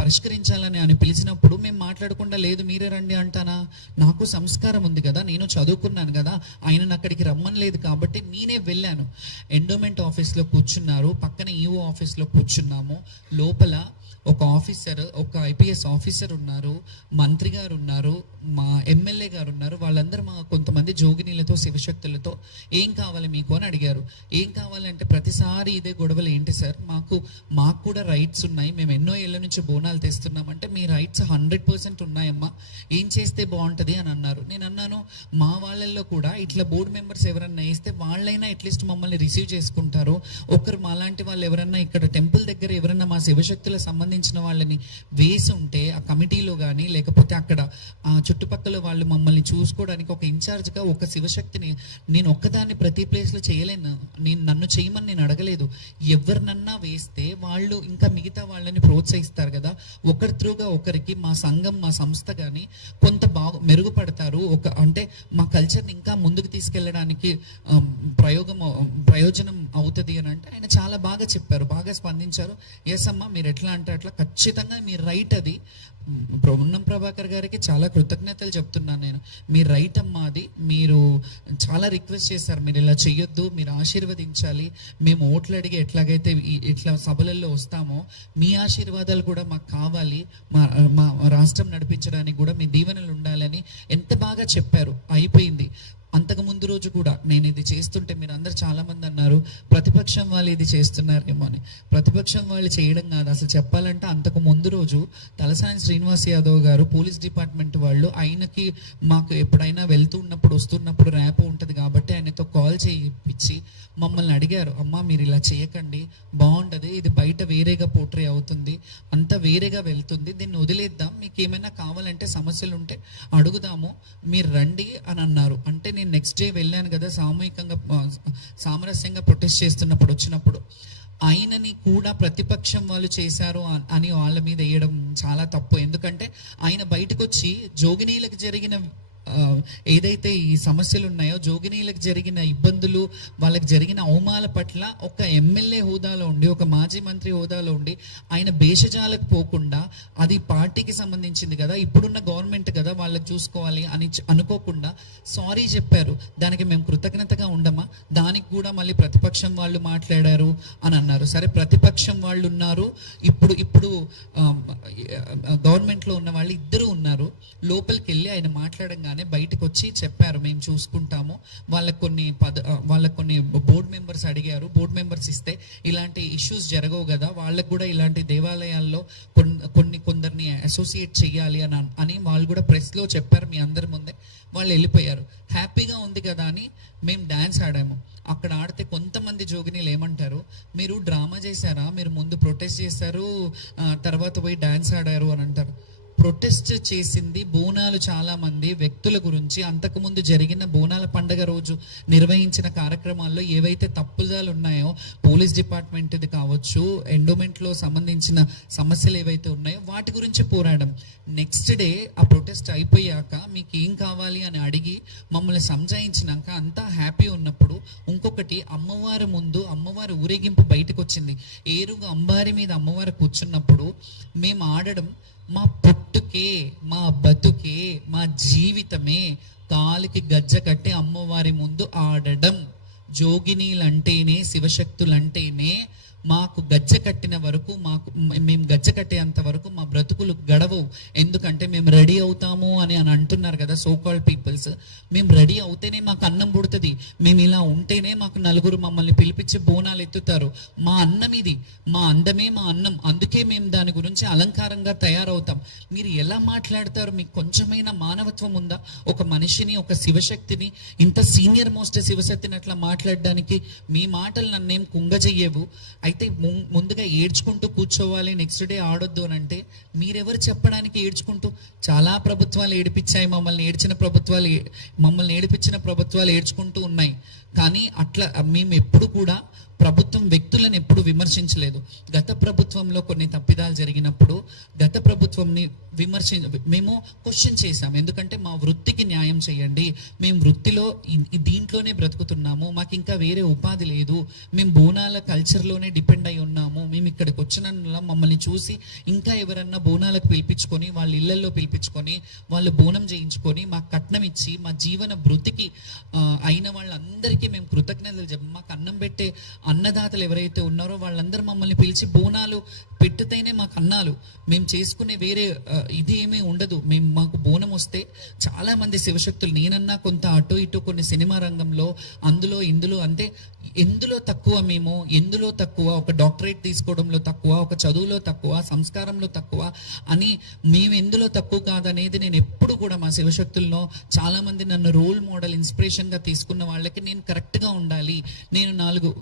పరిష్కరించాలని అని పిలిచినప్పుడు మేము మాట్లాడకుండా లేదు మీరే రండి అంటానా? నాకు సంస్కారం ఉంది కదా, నేను చదువుకున్నాను కదా, ఆయనను అక్కడికి రమ్మనలేదు కాబట్టి నేనే వెళ్ళాను. ఎండోమెంట్ ఆఫీస్లో కూర్చున్నారు, పక్కన ఈఓ ఆఫీస్లో కూర్చున్నాము. లోపల ఒక ఆఫీసర్, ఒక ఐపీఎస్ ఆఫీసర్ ఉన్నారు, మంత్రి గారు ఉన్నారు, మా ఎమ్మెల్యే గారు ఉన్నారు. వాళ్ళందరూ మా కొంతమంది జోగినీలతో, శివశక్తులతో ఏం కావాలి మీకు అని అడిగారు. ఏం కావాలంటే ప్రతిసారి ఇదే గొడవలు ఏంటి సార్, మాకు కూడా రైట్స్ ఉన్నాయి, మేము ఎన్నో ఏళ్ళ నుంచి బోనాలు తెస్తున్నామంటే మీ రైట్స్ 100% ఉన్నాయమ్మా, ఏం చేస్తే బాగుంటుంది అని అన్నారు. నేను అన్నాను, మా వాళ్ళల్లో కూడా ఇట్లా బోర్డు మెంబర్స్ ఎవరన్నా వేస్తే వాళ్ళైనా అట్లీస్ట్ మమ్మల్ని రిసీవ్ చేసుకుంటారు. ఒకరు మాలాంటి వాళ్ళు ఎవరన్నా ఇక్కడ టెంపుల్ దగ్గర ఎవరన్నా మా శివశక్తుల సంబంధించిన వాళ్ళని వేసి ఉంటే ఆ కమిటీలో కానీ, లేకపోతే అక్కడ చుట్టుపక్కల వాళ్ళు మమ్మల్ని చూసుకోవడానికి ఒక ఇన్ఛార్జ్గా ఒక శివశక్తిని నేను ఒక్కదాన్ని ప్రతి ప్లేస్లో చేయలేను. నన్ను చేయమని నేను అడగలేదు. ఎవరినన్నా వేస్తే వాళ్ళు ఇంకా మిగతా వాళ్ళని ప్రోత్సహిస్తారు కదా. ఒకరి త్రూగా ఒకరికి మా సంఘం, మా సంస్థ కానీ కొంత మెరుగుపడతారు. అంటే మా కల్చర్ని ఇంకా ముందుకు తీసుకెళ్ళడానికి ప్రయోజనం అవుతుంది అని అంటే ఆయన చాలా బాగా చెప్పారు, బాగా స్పందించారు. ఎస్ అమ్మా, మీరు ఎట్లా అంటే అట్లా, ఖచ్చితంగా మీరు రైట్. అది పొన్నం ప్రభాకర్ గారికి చాలా కృతజ్ఞతలు చెప్తున్నాను నేను. మీరు రైట్ అమ్మా, అది మీరు చాలా రిక్వెస్ట్ చేశారు, మీరు ఇలా చెయ్యొద్దు, మీరు ఆశీర్వదించాలి, మేము ఓట్లు అడిగి ఎట్లాగైతే ఇట్లా సభలలో వస్తామో మీ ఆశీర్వాదాలు కూడా మాకు కావాలి, మా మా రాష్ట్రం నడిపించడానికి కూడా మీ దీవెనలు ఉండాలని ఎంత బాగా చెప్పారు. అయిపోయింది. అంతకు ముందు రోజు కూడా నేను ఇది చేస్తుంటే మీరు అందరు చాలా మంది అన్నారు ప్రతిపక్షం వాళ్ళు ఇది చేస్తున్నారేమో అని. ప్రతిపక్షం వాళ్ళు చేయడం కాదు, అసలు చెప్పాలంటే అంతకు ముందు రోజు తలసాని శ్రీనివాస్ యాదవ్ గారు పోలీస్ డిపార్ట్మెంట్ వాళ్ళు ఆయనకి మాకు ఎప్పుడైనా వెళ్తూ ఉన్నప్పుడు వస్తున్నప్పుడు ర్యాప్ ఉంటుంది కాబట్టి ఆయనతో కాల్ చేయించి మమ్మల్ని అడిగారు, అమ్మ మీరు ఇలా చేయకండి, బాగుండదు, ఇది బయట వేరేగా పోట్రే అవుతుంది, అంతా వేరేగా వెళ్తుంది, దీన్ని వదిలేద్దాం, మీకు ఏమైనా కావాలంటే సమస్యలు ఉంటే అడుగుదాము, మీరు రండి అని అన్నారు. అంటే నేను నెక్స్ట్ డే వెళ్ళాను కదా, సామరస్యంగా ప్రొటెస్ట్ చేస్తున్నప్పుడు వచ్చినప్పుడు ఆయనని కూడా ప్రతిపక్షం వాళ్ళు చేశారు అని వాళ్ళ మీద వేయడం చాలా తప్పు. ఎందుకంటే ఆయన బయటకు వచ్చి జోగినీలకు జరిగిన ఏదైతే ఈ సమస్యలు ఉన్నాయో, జోగినీలకు జరిగిన ఇబ్బందులు, వాళ్ళకి జరిగిన అవమానాల పట్ల ఒక ఎమ్మెల్యే హోదాలో ఉండి, ఒక మాజీ మంత్రి హోదాలో ఉండి ఆయన భేషజాలకు పోకుండా, అది పార్టీకి సంబంధించింది కదా, ఇప్పుడున్న గవర్నమెంట్ కదా, వాళ్ళకి చూసుకోవాలి అని అనుకోకుండా సారీ చెప్పారు. దానికి మేము కృతజ్ఞతగా ఉండమా? దానికి కూడా మళ్ళీ ప్రతిపక్షం వాళ్ళు మాట్లాడారు అని అన్నారు. సరే, ప్రతిపక్షం వాళ్ళు ఉన్నారు, ఇప్పుడు గవర్నమెంట్లో ఉన్న వాళ్ళు ఇద్దరు ఉన్నారు. లోపలికి వెళ్ళి ఆయన మాట్లాడంగానే బయటకు వచ్చి చెప్పారు, మేము చూసుకుంటాము, వాళ్ళకి కొన్ని బోర్డు మెంబర్స్ అడిగారు, బోర్డు మెంబర్స్ ఇస్తే ఇలాంటి ఇష్యూస్ జరగవు కదా, వాళ్ళకు కూడా ఇలాంటి దేవాలయాల్లో కొందరిని అసోసియేట్ చేయాలి అని వాళ్ళు కూడా ప్రెస్లో చెప్పారు మీ అందరి ముందే. వాళ్ళు వెళ్ళిపోయారు. హ్యాపీగా ఉంది కదా అని మేము డ్యాన్స్ ఆడాము. అక్కడ ఆడితే కొంతమంది జోగినీలు ఏమంటారు, మీరు డ్రామా చేశారా, మీరు ముందు ప్రొటెస్ట్ చేశారు తర్వాత పోయి డ్యాన్స్ ఆడారు అని అంటారు. ప్రొటెస్ట్ చేసింది బోనాలు, చాలా మంది వ్యక్తుల గురించి, అంతకుముందు జరిగిన బోనాల పండుగ రోజు నిర్వహించిన కార్యక్రమాల్లో ఏవైతే తప్పుదాలు ఉన్నాయో, పోలీస్ డిపార్ట్మెంట్ది కావచ్చు, ఎండోమెంట్లో సంబంధించిన సమస్యలు ఏవైతే ఉన్నాయో వాటి గురించి పోరాడం. నెక్స్ట్ డే ఆ ప్రొటెస్ట్ అయిపోయాక మీకు ఏం కావాలి అని అడిగి మమ్మల్ని సంజాయించినాక అంతా హ్యాపీ ఉన్నప్పుడు, ఇంకొకటి అమ్మవారి ముందు అమ్మవారి ఊరేగింపు బయటకు వచ్చింది, ఏరుగా అంబారి మీద అమ్మవారు కూర్చున్నప్పుడు మేము ఆడడం, మా పుట్టుకే, మా బతుకే, మా జీవితమే కాలికి గజ్జ కట్టి అమ్మవారి ముందు ఆడడం. జోగినీలంటేనే, శివశక్తులంటేనే మాకు గజ్జ కట్టిన వరకు, మేము గజ్జ కట్టేంత వరకు మా బ్రతుకులు గడవవు. ఎందుకంటే మేము రెడీ అవుతాము అని అంటున్నారు కదా సో కాల్డ్ పీపుల్స్. మేము రెడీ అవుతేనే మాకు అన్నం పుడుతుంది, మేము ఇలా ఉంటేనే మాకు నలుగురు మమ్మల్ని పిలిపించి బోనాలు ఎత్తుతారు. మా అన్నం ఇది, మా అందమే మా అన్నం, అందుకే మేము దాని గురించి అలంకారంగా తయారవుతాం. మీరు ఎలా మాట్లాడతారు? మీకు కొంచెమైనా మానవత్వం ఉందా? ఒక మనిషిని, ఒక శివశక్తిని, ఇంత సీనియర్ మోస్ట్ శివశక్తిని అట్లా మాట్లాడడానికి మీ మాటలు నన్నేం కుంగజెయ్యవు. అయితే ముందుగా ఏడ్చుకుంటూ కూర్చోవాలి, నెక్స్ట్ డే ఆడొద్దు అని అంటే మీరెవరు చెప్పడానికి? ఏడ్చుకుంటూ చాలా ప్రభుత్వాలు ఏడిపించాయి మమ్మల్ని, మమ్మల్ని ఏడిపించిన ప్రభుత్వాలు ఏడ్చుకుంటూ ఉన్నాయి. కానీ అట్లా మేము ఎప్పుడు కూడా ప్రభుత్వం వ్యక్తులను ఎప్పుడు విమర్శించలేదు. గత ప్రభుత్వంలో కొన్ని తప్పిదాలు జరిగినప్పుడు గత ప్రభుత్వంని మేము క్వశ్చన్ చేశాం. ఎందుకంటే మా వృత్తికి న్యాయం చేయండి, మేము వృత్తిలో దీంట్లోనే బ్రతుకుతున్నాము, మాకు ఇంకా వేరే ఉపాధి లేదు, మేము బోనాల కల్చర్లోనే డిపెండ్ అయి ఉన్నాము, మేము ఇక్కడికి వచ్చిన మమ్మల్ని చూసి ఇంకా ఎవరన్నా బోనాలకు పిలిపించుకొని, వాళ్ళ ఇళ్లలో పిలిపించుకొని, వాళ్ళు బోనం చేయించుకొని మాకు కట్నం ఇచ్చి మా జీవన వృత్తికి అయిన వాళ్ళందరికీ మేము కృతజ్ఞతలు చెప్పాం. మాకు అన్నం పెట్టే అన్నదాతలు ఎవరైతే ఉన్నారో వాళ్ళందరూ మమ్మల్ని పిలిచి బోనాలు పెట్టితేనే మాకు అన్నాలు, మేము చేసుకునే వేరే ఇది ఏమీ ఉండదు. మాకు బోనం వస్తే చాలా మంది శివశక్తులు, నేనన్నా కొంత అటు ఇటు కొన్ని సినిమా రంగంలో అందులో ఇందులో, అంటే ఎందులో తక్కువ మేము, ఎందులో తక్కువ, ఒక డాక్టరేట్ తీసుకోవడంలో తక్కువ, ఒక చదువులో తక్కువ, సంస్కారంలో తక్కువ అని మేము ఎందులో తక్కువ కాదనేది నేను ఎప్పుడు కూడా మా శివశక్తుల్లో చాలా మంది నన్ను రోల్ మోడల్, ఇన్స్పిరేషన్గా తీసుకున్న వాళ్ళకి నేను కరెక్ట్గా ఉండాలి. నేను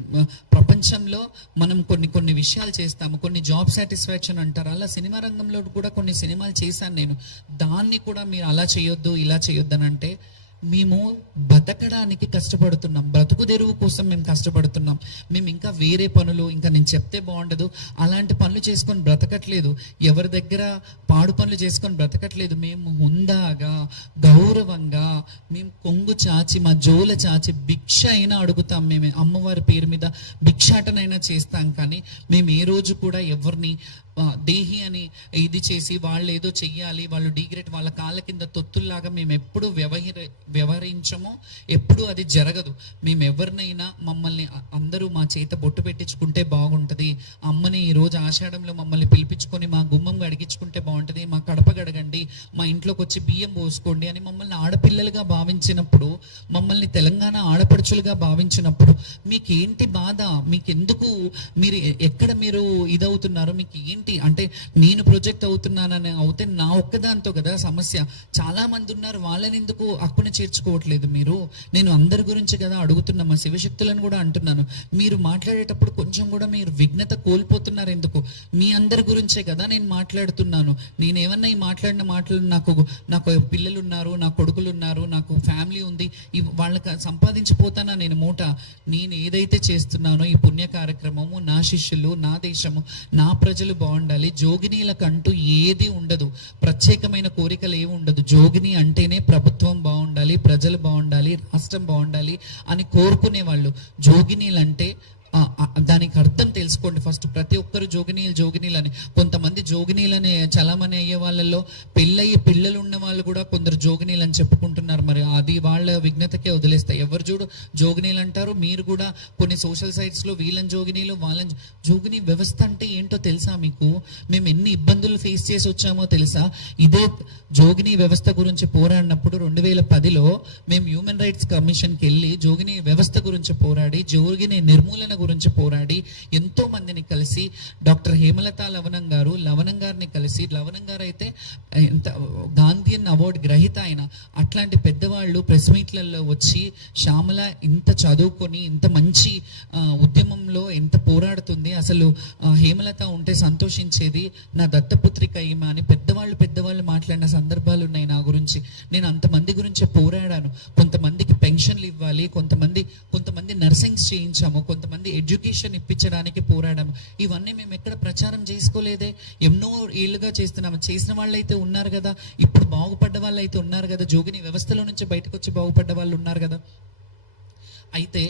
ప్రపంచంలో మనం కొన్ని విషయాలు చేస్తాము, కొన్ని జాబ్ సాటిస్ఫాక్షన్ అంటారు, అలా సినిమా రంగంలో కూడా కొన్ని సినిమాలు చేశాను నేను. దాన్ని కూడా మీరు అలా చేయొద్దు ఇలా చేయొద్దు అని అంటే మేము బతకడానికి కష్టపడుతున్నాం, బ్రతుకు తెరువు కోసం మేము కష్టపడుతున్నాం. మేము ఇంకా వేరే పనులు, ఇంకా నేను చెప్తే బాగుండదు, అలాంటి పనులు చేసుకొని బ్రతకట్లేదు. ఎవరి దగ్గర పాడు పనులు చేసుకొని బ్రతకట్లేదు. మేము హుందాగా, గౌరవంగా, మేము కొంగు చాచి, మా జోల చాచి భిక్ష అయినా అడుగుతాం. మేము అమ్మవారి పేరు మీద భిక్షాటనైనా చేస్తాం. కానీ మేము ఏ రోజు కూడా ఎవరిని దేహి అని ఇది చేసి వాళ్ళు ఏదో చెయ్యాలి, వాళ్ళు డిగ్రేడ్, వాళ్ళ కాళ్ళ కింద తొత్తుల్లాగా మేము ఎప్పుడు వ్యవహరించమో, ఎప్పుడు అది జరగదు. మేము ఎవరినైనా మమ్మల్ని అందరూ మా చేత బొట్టు పెట్టించుకుంటే బాగుంటుంది, అమ్మని ఈరోజు ఆషాఢంలో మమ్మల్ని పిలిపించుకొని మా గుమ్మం గడిగించుకుంటే బాగుంటుంది, మా కడప గడగండి, మా ఇంట్లోకి వచ్చి బియ్యం పోసుకోండి అని మమ్మల్ని ఆడపిల్లలుగా భావించినప్పుడు, మమ్మల్ని తెలంగాణ ఆడపడుచులుగా భావించినప్పుడు మీకేంటి బాధ? మీకెందుకు, మీరు ఎక్కడ మీరు ఇదవుతున్నారు? మీకు ఏంటి అంటే నేను ప్రొజెక్ట్ అవుతున్నానని అవుతే నా ఒక్కదాంతో కదా సమస్య. చాలా మంది ఉన్నారు, వాళ్ళని ఎందుకు అక్కున చేర్చుకోవట్లేదు మీరు? నేను అందరి గురించి కదా అడుగుతున్నా, మా శివశక్తులను కూడా అంటున్నాను. మీరు మాట్లాడేటప్పుడు కొంచెం కూడా మీరు విఘ్నత కోల్పోతున్నారు ఎందుకు? మీ అందరి గురించే కదా నేను మాట్లాడుతున్నాను. నేనేమన్నా ఈ మాట్లాడిన మాటలు, నాకు పిల్లలు ఉన్నారు, నా కొడుకులు ఉన్నారు, నాకు ఫ్యామిలీ ఉంది, వాళ్ళకి సంపాదించిపోతానా నేను మూట? నేను ఏదైతే చేస్తున్నానో ఈ పుణ్య కార్యక్రమము, నా శిష్యులు, నా దేశము, నా ప్రజలు బాగుండాలి. జోగినీలకంటూ ఏది ఉండదు, ప్రత్యేకమైన కోరికలు ఏమి ఉండదు. జోగిని అంటేనే ప్రభుత్వం బాగుండాలి, ప్రజలు బాగుండాలి, రాష్ట్రం బాగుండాలి అని కోరుకునే వాళ్ళు. జోగినీలు అంటే దానికి అర్థం తెలుసుకోండి ఫస్ట్. ప్రతి ఒక్కరు జోగినీలు అని, కొంతమంది జోగినీలని చలామణి అయ్యే వాళ్ళల్లో పెళ్ళయ్యే పిల్లలు ఉన్న వాళ్ళు కూడా కొందరు జోగినీలు అని చెప్పుకుంటున్నారు. మరి అది వాళ్ళ విఘ్నతకే వదిలేస్తాయి. ఎవరు చూడు జోగినీలు అంటారు. మీరు కూడా కొన్ని సోషల్ సైట్స్ లో వీళ్ళని జోగినీలు, వాళ్ళని జోగిని వ్యవస్థ అంటే ఏంటో తెలుసా మీకు? మేము ఎన్ని ఇబ్బందులు ఫేస్ చేసి వచ్చామో తెలుసా? ఇదే జోగిని వ్యవస్థ గురించి పోరాడినప్పుడు 2010లో మేము హ్యూమన్ రైట్స్ కమిషన్కి వెళ్ళి జోగిని వ్యవస్థ గురించి పోరాడి, జోగిని నిర్మూలన గురించి పోరాడి, ఎంతో మందిని కలిసి, డాక్టర్ హేమలత లవణం గారిని కలిసి, లవణం గారు అయితే ఎంత గాంధీయన్ అవార్డు గ్రహీత ఆయన, అట్లాంటి పెద్దవాళ్ళు ప్రెస్ మీట్లలో వచ్చి శ్యామల ఇంత చదువుకొని ఇంత మంచి ఉద్యమంలో ఎంత పోరాడుతుంది, అసలు హేమలత ఉంటే సంతోషించేది, నా దత్తపుత్రిక ఈమె అని పెద్దవాళ్ళు మాట్లాడిన సందర్భాలు ఉన్నాయి నా గురించి. నేను అంతమంది గురించి పోరాడాను. కొంతమందికి పెన్షన్లు ఇవ్వాలి, కొంతమంది నర్సింగ్స్ చేయించాము, కొంతమంది ఎడ్యుకేషన్ ఇప్పించడానికి పోరాడాము. ఇవన్నీ మేము ఎక్కడ ప్రచారం చేసుకోలేదే. ఎన్నో ఏళ్ళుగా చేస్తున్నాము. చేసిన వాళ్ళు అయితే ఉన్నారు కదా, ఇప్పుడు బాగుపడ్డ వాళ్ళు అయితే ఉన్నారు కదా, జోగిని వ్యవస్థలో నుంచి బయటకు వచ్చి బాగుపడ్డ వాళ్ళు ఉన్నారు కదా. అయితే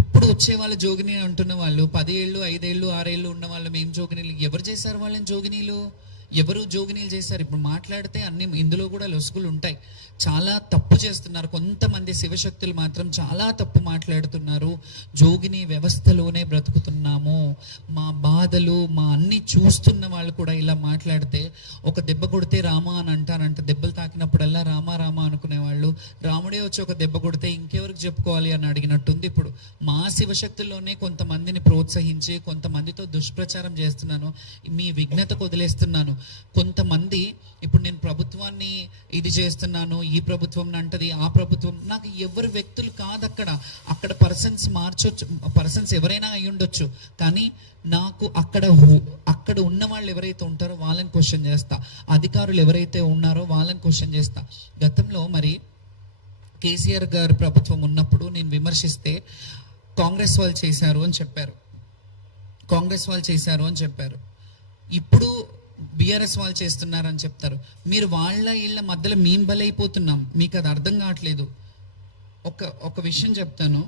ఇప్పుడు వచ్చే వాళ్ళు జోగిని అంటున్న వాళ్ళు 10 ఏళ్ళు 5 ఏళ్ళు 6 ఏళ్ళు ఉన్న వాళ్ళు మేము జోగినీలు. ఎవరు చేశారు వాళ్ళని జోగినీలు? ఎవరు జోగినీలు చేశారు? ఇప్పుడు మాట్లాడితే అన్ని ఇందులో కూడా లొసుగులు ఉంటాయి. చాలా తప్పు చేస్తున్నారు కొంతమంది శివశక్తులు, మాత్రం చాలా తప్పు మాట్లాడుతున్నారు. జోగిని వ్యవస్థలోనే బ్రతుకుతున్నాము, మా బాధలు మా అన్ని చూస్తున్న వాళ్ళు కూడా ఇలా మాట్లాడితే, ఒక దెబ్బ కొడితే రామ అని అంటారంట, దెబ్బలు తాకినప్పుడల్లా రామ అనుకునేవాళ్ళు, రాముడే వచ్చి ఒక దెబ్బ కొడితే ఇంకెవరికి చెప్పుకోవాలి అని అడిగినట్టుంది. ఇప్పుడు మా శివశక్తుల్లోనే కొంతమందిని ప్రోత్సహించి కొంతమందితో దుష్ప్రచారం చేస్తున్నాను. మీ విఘ్నతకు వదిలేస్తున్నాను. కొంతమంది ఇప్పుడు నేను ప్రభుత్వాన్ని ఇది చేస్తున్నాను, ఈ ప్రభుత్వం అంటది, ఆ ప్రభుత్వం, నాకు ఎవరు వ్యక్తులు కాదు అక్కడ పర్సన్స్ ఎవరైనా అయి ఉండొచ్చు. కానీ నాకు అక్కడ ఉన్న వాళ్ళు ఎవరైతే ఉంటారో వాళ్ళని క్వశ్చన్ చేస్తా, అధికారులు ఎవరైతే ఉన్నారో వాళ్ళని క్వశ్చన్ చేస్తా. గతంలో మరి కేసీఆర్ గారు ప్రభుత్వం ఉన్నప్పుడు నేను విమర్శిస్తే కాంగ్రెస్ వాళ్ళు చేశారు అని చెప్పారు. ఇప్పుడు బీఆర్ఎస్ వాళ్ళు చేస్తున్నారని చెప్తారు. మీరు వాళ్ళ ఇళ్ళ మధ్యలో మేము బలైపోతున్నాం. మీకు అది అర్థం కావట్లేదు. ఒక విషయం చెప్తాను.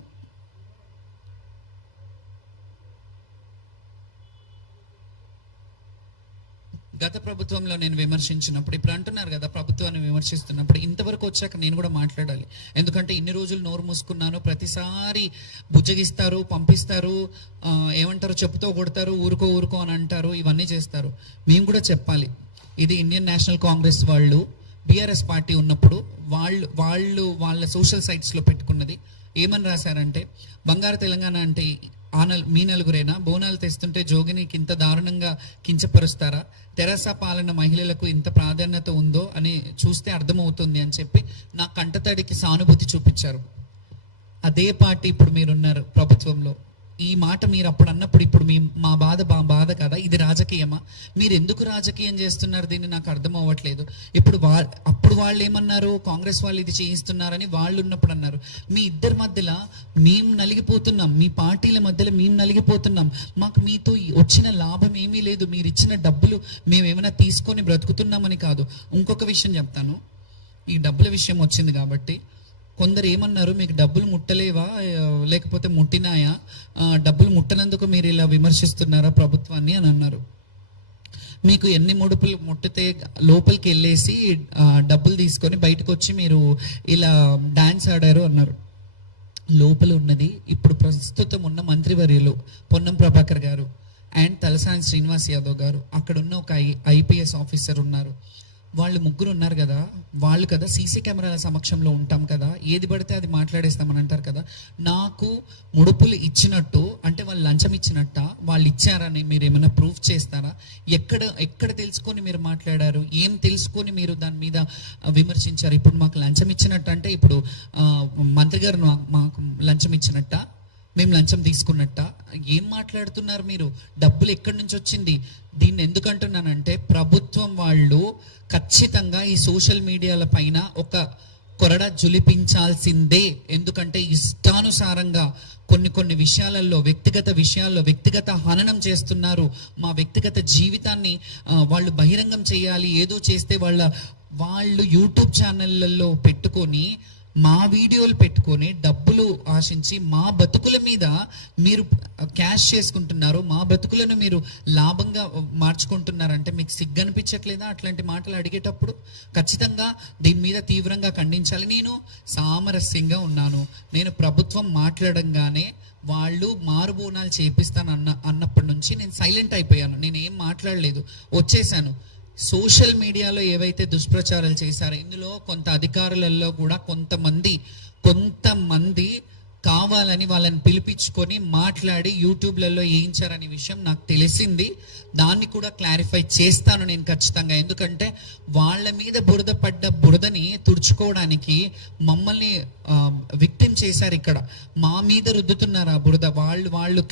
గత ప్రభుత్వంలో నేను విమర్శించినప్పుడు, ఇప్పుడు అంటున్నారు కదా ప్రభుత్వాన్ని విమర్శిస్తున్నప్పుడు, ఇంతవరకు వచ్చాక నేను కూడా మాట్లాడాలి. ఎందుకంటే ఇన్ని రోజులు నోరు మూసుకున్నాను. ప్రతిసారి బుజ్జగిస్తారు, పంపిస్తారు, ఏమంటారు, చెప్పుతో కొడతారు, ఊరుకో అని అంటారు, ఇవన్నీ చేస్తారు. మేము కూడా చెప్పాలి. ఇది ఇండియన్ నేషనల్ కాంగ్రెస్ వాళ్ళు బీఆర్ఎస్ పార్టీ ఉన్నప్పుడు వాళ్ళ సోషల్ సైట్స్లో పెట్టుకున్నది. ఏమని రాశారంటే, బంగారు తెలంగాణ అంటే మీ నలుగురేనా? బోనాలు తెస్తుంటే జోగినికి ఇంత దారుణంగా కించపరుస్తారా? తెరాస పాలన మహిళలకు ఇంత ప్రాధాన్యత ఉందో అని చూస్తే అర్థమవుతుంది అని చెప్పి నా కంటతడికి సానుభూతి చూపించారు. అదే పార్టీ ఇప్పుడు మీరున్నారు ప్రభుత్వంలో. ఈ మాట మీరు అప్పుడు అన్నప్పుడు ఇప్పుడు మా బాధ కదా, ఇది రాజకీయమా? మీరు ఎందుకు రాజకీయం చేస్తున్నారు దీన్ని నాకు అర్థం అవ్వట్లేదు. ఇప్పుడు అప్పుడు వాళ్ళు ఏమన్నారు, కాంగ్రెస్ వాళ్ళు ఇది చేయిస్తున్నారని వాళ్ళు ఉన్నప్పుడు అన్నారు. మీ ఇద్దరి మధ్యలో మేము నలిగిపోతున్నాం, మీ పార్టీల మధ్యలో మేము నలిగిపోతున్నాం. మాకు మీతో వచ్చిన లాభం ఏమీ లేదు. మీరు ఇచ్చిన డబ్బులు మేము ఏమైనా తీసుకొని బ్రతుకుతున్నామని కాదు. ఇంకొక విషయం చెప్తాను, ఈ డబ్బుల విషయం వచ్చింది కాబట్టి కొందరు ఏమన్నారు, మీకు డబ్బులు ముట్టలేవా లేకపోతే ముట్టినాయా, డబ్బులు ముట్టనందుకు మీరు ఇలా విమర్శిస్తున్నారా ప్రభుత్వాన్ని అని అన్నారు. మీకు ఎన్ని ముడుపులు ముట్టితే లోపలికి వెళ్ళేసి డబ్బులు తీసుకొని బయటకు వచ్చి మీరు ఇలా డాన్స్ ఆడారు అన్నారు. లోపల ఉన్నది ఇప్పుడు ప్రస్తుతం ఉన్న మంత్రివర్యులు పొన్నం ప్రభాకర్ గారు అండ్ తలసాని శ్రీనివాస్ యాదవ్ గారు, అక్కడ ఉన్న ఒక ఐపీఎస్ ఆఫీసర్ ఉన్నారు. వాళ్ళు ముగ్గురు ఉన్నారు కదా, వాళ్ళు కదా సీసీ కెమెరాల సమక్షంలో ఉంటాం కదా, ఏది పడితే అది మాట్లాడేస్తామని అంటారు కదా. నాకు ముడుపులు ఇచ్చినట్టు అంటే వాళ్ళు లంచం ఇచ్చినట్ట, వాళ్ళు ఇచ్చారని మీరు ఏమైనా ప్రూఫ్ చేస్తారా? ఎక్కడ తెలుసుకొని మీరు మాట్లాడారు? ఏం తెలుసుకొని మీరు దాని మీద విమర్శించారు? ఇప్పుడు మాకు లంచం ఇచ్చినట్టు అంటే ఇప్పుడు మంత్రి గారు మాకు లంచం ఇచ్చినట్ట, మేము లంచం తీసుకున్నట్ట? ఏం మాట్లాడుతున్నారు మీరు? డబ్బులు ఎక్కడి నుంచి వచ్చింది? దీన్ని ఎందుకంటున్నానంటే ప్రభుత్వం వాళ్ళు ఖచ్చితంగా ఈ సోషల్ మీడియాల పైన ఒక కొరడ జులిపించాల్సిందే. ఎందుకంటే ఇష్టానుసారంగా కొన్ని విషయాలలో వ్యక్తిగత హననం చేస్తున్నారు. మా వ్యక్తిగత జీవితాన్ని వాళ్ళు బహిరంగం చేయాలి, ఏదో చేస్తే వాళ్ళు యూట్యూబ్ ఛానళ్ళల్లో పెట్టుకొని మా వీడియోలు పెట్టుకొని డబ్బులు ఆశించి మా బతుకుల మీద మీరు క్యాష్ చేసుకుంటున్నారు, మా బతుకులను మీరు లాభంగా మార్చుకుంటున్నారంటే మీకు సిగ్గు అనిపించట్లేదా? అట్లాంటి మాటలు అడిగేటప్పుడు ఖచ్చితంగా దీని మీద తీవ్రంగా ఖండించాలి. నేను సామరస్యంగా ఉన్నాను. నేను ప్రభుత్వం మాట్లాడంగానే వాళ్ళు మారుబోనాలు చేపిస్తాను అన్నప్పటి నుంచి నేను సైలెంట్ అయిపోయాను. నేను ఏం మాట్లాడలేదు, వచ్చేసాను. సోషల్ మీడియాలో ఏవైతే దుష్ప్రచారాలు చేశారో ఇందులో కొంత అధికారులలో కూడా కొంతమంది కావాలని వాళ్ళని పిలిపించుకొని మాట్లాడి యూట్యూబ్లలో వేయించారనే విషయం నాకు తెలిసింది. దాన్ని కూడా క్లారిఫై చేస్తాను నేను ఖచ్చితంగా. ఎందుకంటే వాళ్ళ మీద బురదని తుడుచుకోవడానికి మమ్మల్ని విక్టిమ్ చేశారు. ఇక్కడ మా మీద రుద్దుతున్నారు ఆ బురద. వాళ్ళు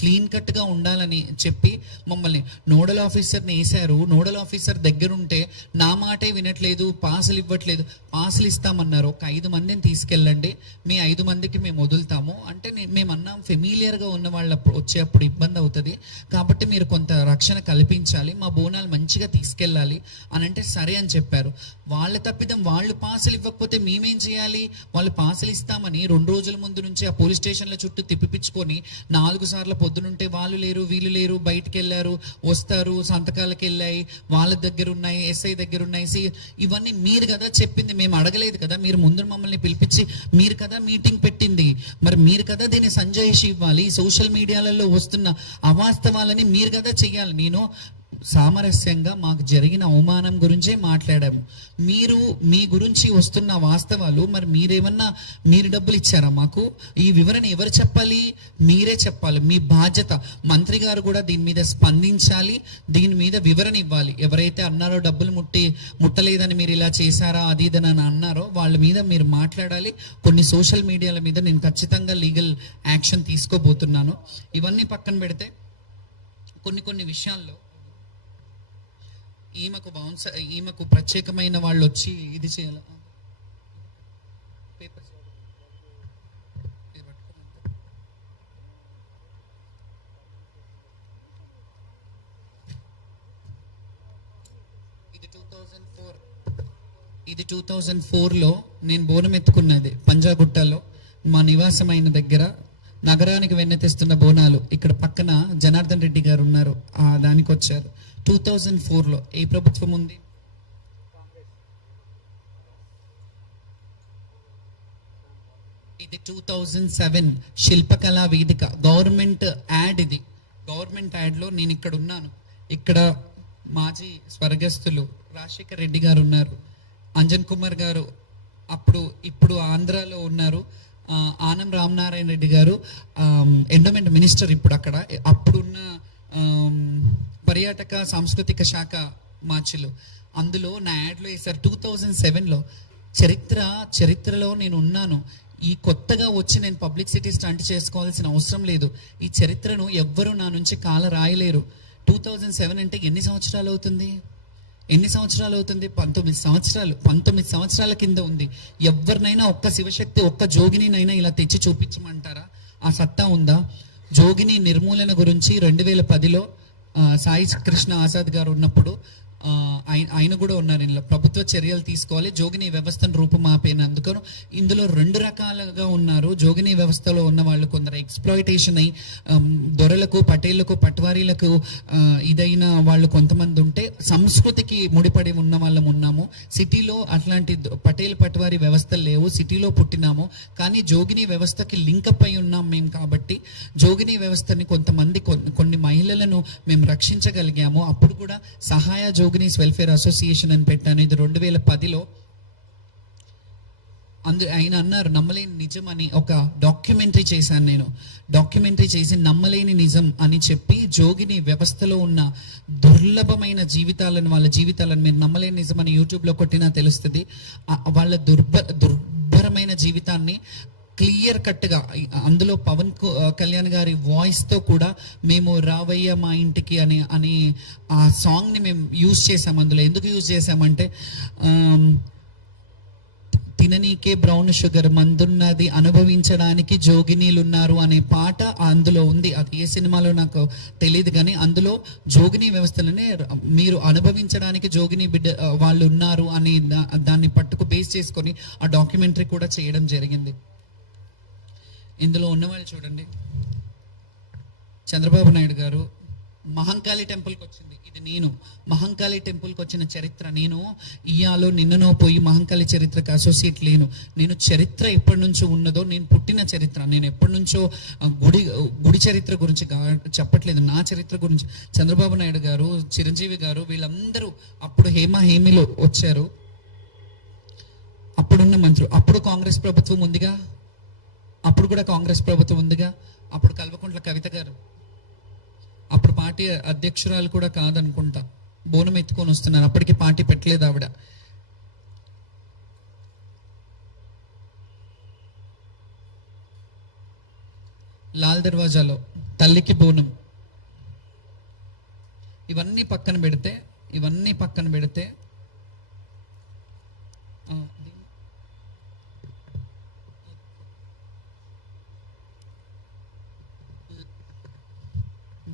క్లీన్ కట్గా ఉండాలని చెప్పి మమ్మల్ని నోడల్ ఆఫీసర్ని వేశారు. నోడల్ ఆఫీసర్ దగ్గరుంటే నా మాటే వినట్లేదు, పాసులు ఇవ్వట్లేదు. పాసులు ఇస్తామన్నారు, ఒక 5 మందిని తీసుకెళ్ళండి, మీ 5 మందికి మేము వదులుతాము అంటే మేము అన్నాం ఫెమిలియర్గా ఉన్న వాళ్ళ వచ్చేప్పుడు ఇబ్బంది అవుతుంది కాబట్టి మీరు కొంత రక్షణ కల్పించాలి, మా బోనాలు మంచిగా తీసుకెళ్ళాలి అని అంటే సరే అని చెప్పారు. వాళ్ళ తప్పిదం, వాళ్ళు పాసులు ఇవ్వకపోతే మేమేం చేయాలి? వాళ్ళు పాసులు ఇస్తామని 2 రోజుల ముందు నుంచి ఆ పోలీస్ స్టేషన్ల చుట్టూ తిప్పిపించుకొని 4 సార్లు పొద్దునుంటే వాళ్ళు లేరు వీళ్ళు లేరు, బయటికి వెళ్ళారు, వస్తారు, సంతకాలకి వెళ్ళాయి, వాళ్ళ దగ్గర ఉన్నాయి, ఎస్ఐ దగ్గర ఉన్నాయి. ఇవన్నీ మీరు కదా చెప్పింది, మేము అడగలేదు కదా. మీరు ముందు మమ్మల్ని పిలిపించి మీరు కదా మీటింగ్ పెట్టింది, మరి మీరు కదా దీన్ని సంజాయిషి ఇవ్వాలి. సోషల్ మీడియాలలో వస్తున్న అవాస్తవాలని మీరు కదా చెయ్యాలి. నేను సామరస్యంగా మాకు జరిగిన అవమానం గురించే మాట్లాడాము. మీరు మీ గురించి వస్తున్న వాస్తవాలు, మరి మీరు డబ్బులు ఇచ్చారా మాకు? ఈ వివరణ ఎవరు చెప్పాలి? మీరే చెప్పాలి, మీ బాధ్యత. మంత్రి గారు కూడా దీని మీద స్పందించాలి, దీని మీద వివరణ ఇవ్వాలి. ఎవరైతే అన్నారో డబ్బులు ముట్టలేదని మీరు ఇలా చేశారా అది ఇదని అన్నారో వాళ్ళ మీద మీరు మాట్లాడాలి. కొన్ని సోషల్ మీడియాల మీద నేను ఖచ్చితంగా లీగల్ యాక్షన్ తీసుకోబోతున్నాను. ఇవన్నీ పక్కన పెడితే కొన్ని విషయాల్లో ఈమెకు ప్రత్యేకమైన వాళ్ళు వచ్చి ఇది చేయాలి. ఇది 2004లో నేను బోనం ఎత్తుకున్నది పంజాగుట్టలో మా నివాసమైన దగ్గర. నగరానికి వెన్నెతిస్తున్న బోనాలు ఇక్కడ పక్కన జనార్దన్ రెడ్డి గారు ఉన్నారు, దానికి వచ్చారు. 2004లో ఏ ప్రభుత్వం ఉంది? ఇది 2007 శిల్పకళా వేదిక గవర్నమెంట్ యాడ్. ఇది గవర్నమెంట్ యాడ్లో నేను ఇక్కడ ఉన్నాను. ఇక్కడ మాజీ స్వర్గస్థులు రాజశేఖర్ రెడ్డి గారు ఉన్నారు, అంజన్ కుమార్ గారు ఇప్పుడు ఆంధ్రాలో ఉన్నారు, ఆనం రామనారాయణ రెడ్డి గారు ఎండోమెంట్ మినిస్టర్ ఇప్పుడు అక్కడ. అప్పుడున్న పర్యాటక సాంస్కృతిక శాఖ మార్చులు అందులో నా యాడ్లో వేశారు 2007లో. చరిత్రలో నేను ఉన్నాను. ఈ కొత్తగా వచ్చి నేను పబ్లిసిటీ స్టంట్ చేసుకోవాల్సిన అవసరం లేదు. ఈ చరిత్రను ఎవ్వరూ నా నుంచి కాల రాయలేరు. 2007 అంటే ఎన్ని సంవత్సరాలు అవుతుంది? 19 సంవత్సరాల కింద ఉంది. ఎవరినైనా ఒక్క శివశక్తి, ఒక్క జోగినినైనా ఇలా తెచ్చి చూపించమంటారా? ఆ సత్తా ఉందా? జోగిని నిర్మూలన గురించి 2010లో సాయి కృష్ణ ఆజాద్ గారు ఉన్నప్పుడు ఆయన కూడా ఉన్నారు. ఇందులో ప్రభుత్వ చర్యలు తీసుకోవాలి, జోగిని వ్యవస్థను రూపుమాపేనందుకు. ఇందులో 2 రకాలుగా ఉన్నారు. జోగిని వ్యవస్థలో ఉన్న వాళ్ళు కొందరు ఎక్స్ప్లాయిటేషన్ అయ్యి దొరలకు, పటేళ్లకు, పట్వారీలకు ఇదైన వాళ్ళు కొంతమంది ఉంటే, సంస్కృతికి ముడిపడి ఉన్న వాళ్ళం ఉన్నాము. సిటీలో అట్లాంటి పటేల్ పట్వారీ వ్యవస్థలు లేవు, సిటీలో పుట్టినాము. కానీ జోగిని వ్యవస్థకి లింకప్ అయి ఉన్నాం మేము. కాబట్టి జోగిని వ్యవస్థని కొంతమంది కొన్ని మహిళలను మేము రక్షించగలిగాము. అప్పుడు కూడా సహాయ జోగినీస్ వెల్ఫేర్ అసోసియేషన్ అని పెట్టాను. ఇది 2010లో. ఆయన అన్నారు నమ్మలేని నిజం అని ఒక డాక్యుమెంటరీ చేశాను. నేను డాక్యుమెంటరీ చేసి నమ్మలేని నిజం అని చెప్పి జోగిని వ్యవస్థలో ఉన్న దుర్లభమైన జీవితాలను, వాళ్ళ జీవితాలను మీరు నమ్మలేని నిజం అని యూట్యూబ్లో కొట్టినా తెలుస్తుంది. వాళ్ళ దుర్భరమైన జీవితాన్ని క్లియర్ కట్గా అందులో పవన్ కళ్యాణ్ గారి వాయిస్తో కూడా మేము రావయ్య మా ఇంటికి అని ఆ సాంగ్ని మేము యూజ్ చేసాం. అందులో ఎందుకు యూజ్ చేసామంటే, తిననీకే బ్రౌన్ షుగర్ మందున్నది, అనుభవించడానికి జోగినీలు ఉన్నారు అనే పాట అందులో ఉంది. అది ఏ సినిమాలో నాకు తెలియదు, కానీ అందులో జోగిని వ్యవస్థలనే మీరు అనుభవించడానికి జోగిని బిడ్డ వాళ్ళు ఉన్నారు అని దాన్ని పట్టుకు బేస్ చేసుకొని ఆ డాక్యుమెంటరీ కూడా చేయడం జరిగింది. ఇందులో ఉన్నవాళ్ళు చూడండి, చంద్రబాబు నాయుడు గారు మహంకాళి టెంపుల్కి వచ్చింది. ఇది నేను మహంకాళి టెంపుల్కి వచ్చిన చరిత్ర. నేను ఇయాలో నిన్ననో పోయి మహంకాళి చరిత్రకి అసోసియేట్ లేను. నేను చరిత్ర ఎప్పటి నుంచో ఉన్నదో, నేను పుట్టిన చరిత్ర, నేను ఎప్పటి నుంచో గుడి చరిత్ర గురించి చెప్పట్లేదు, నా చరిత్ర గురించి. చంద్రబాబు నాయుడు గారు, చిరంజీవి గారు, వీళ్ళందరూ అప్పుడు హేమీలో వచ్చారు. అప్పుడున్న మంత్రులు, అప్పుడు కాంగ్రెస్ ప్రభుత్వం ఉందిగా, అప్పుడు కూడా కాంగ్రెస్ ప్రభుత్వం ఉందిగా. అప్పుడు కల్వకుంట్ల కవిత గారు అప్పుడు పార్టీ అధ్యక్షురాలు కూడా కాదనుకుంటా, బోనం ఎత్తుకొని వస్తున్నారు. అప్పటికి పార్టీ పెట్టలేదు ఆవిడ. లాల్ దర్వాజాలో తల్లికి బోనం. ఇవన్నీ పక్కన పెడితే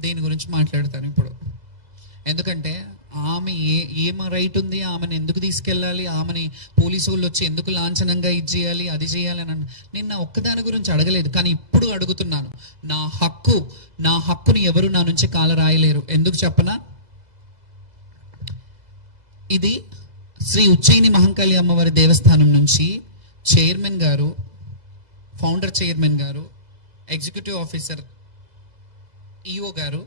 దీని గురించి మాట్లాడతాను ఇప్పుడు. ఎందుకంటే ఆమె ఏం రైట్ ఉంది, ఆమెను ఎందుకు తీసుకెళ్ళాలి, ఆమెని పోలీసు వాళ్ళు వచ్చి ఎందుకు లాంఛనంగా ఇది చేయాలి, అది చేయాలి అని నేను నా ఒక్కదాని గురించి అడగలేదు. కానీ ఇప్పుడు అడుగుతున్నాను, నా హక్కుని ఎవరు నా నుంచి కాల రాయలేరు. ఎందుకు చెప్పనా? ఇది శ్రీ ఉజ్జయిని మహంకాళి అమ్మవారి దేవస్థానం నుంచి చైర్మన్ గారు, ఫౌండర్ చైర్మన్ గారు, ఎగ్జిక్యూటివ్ ఆఫీసర్ ఈఓ గారు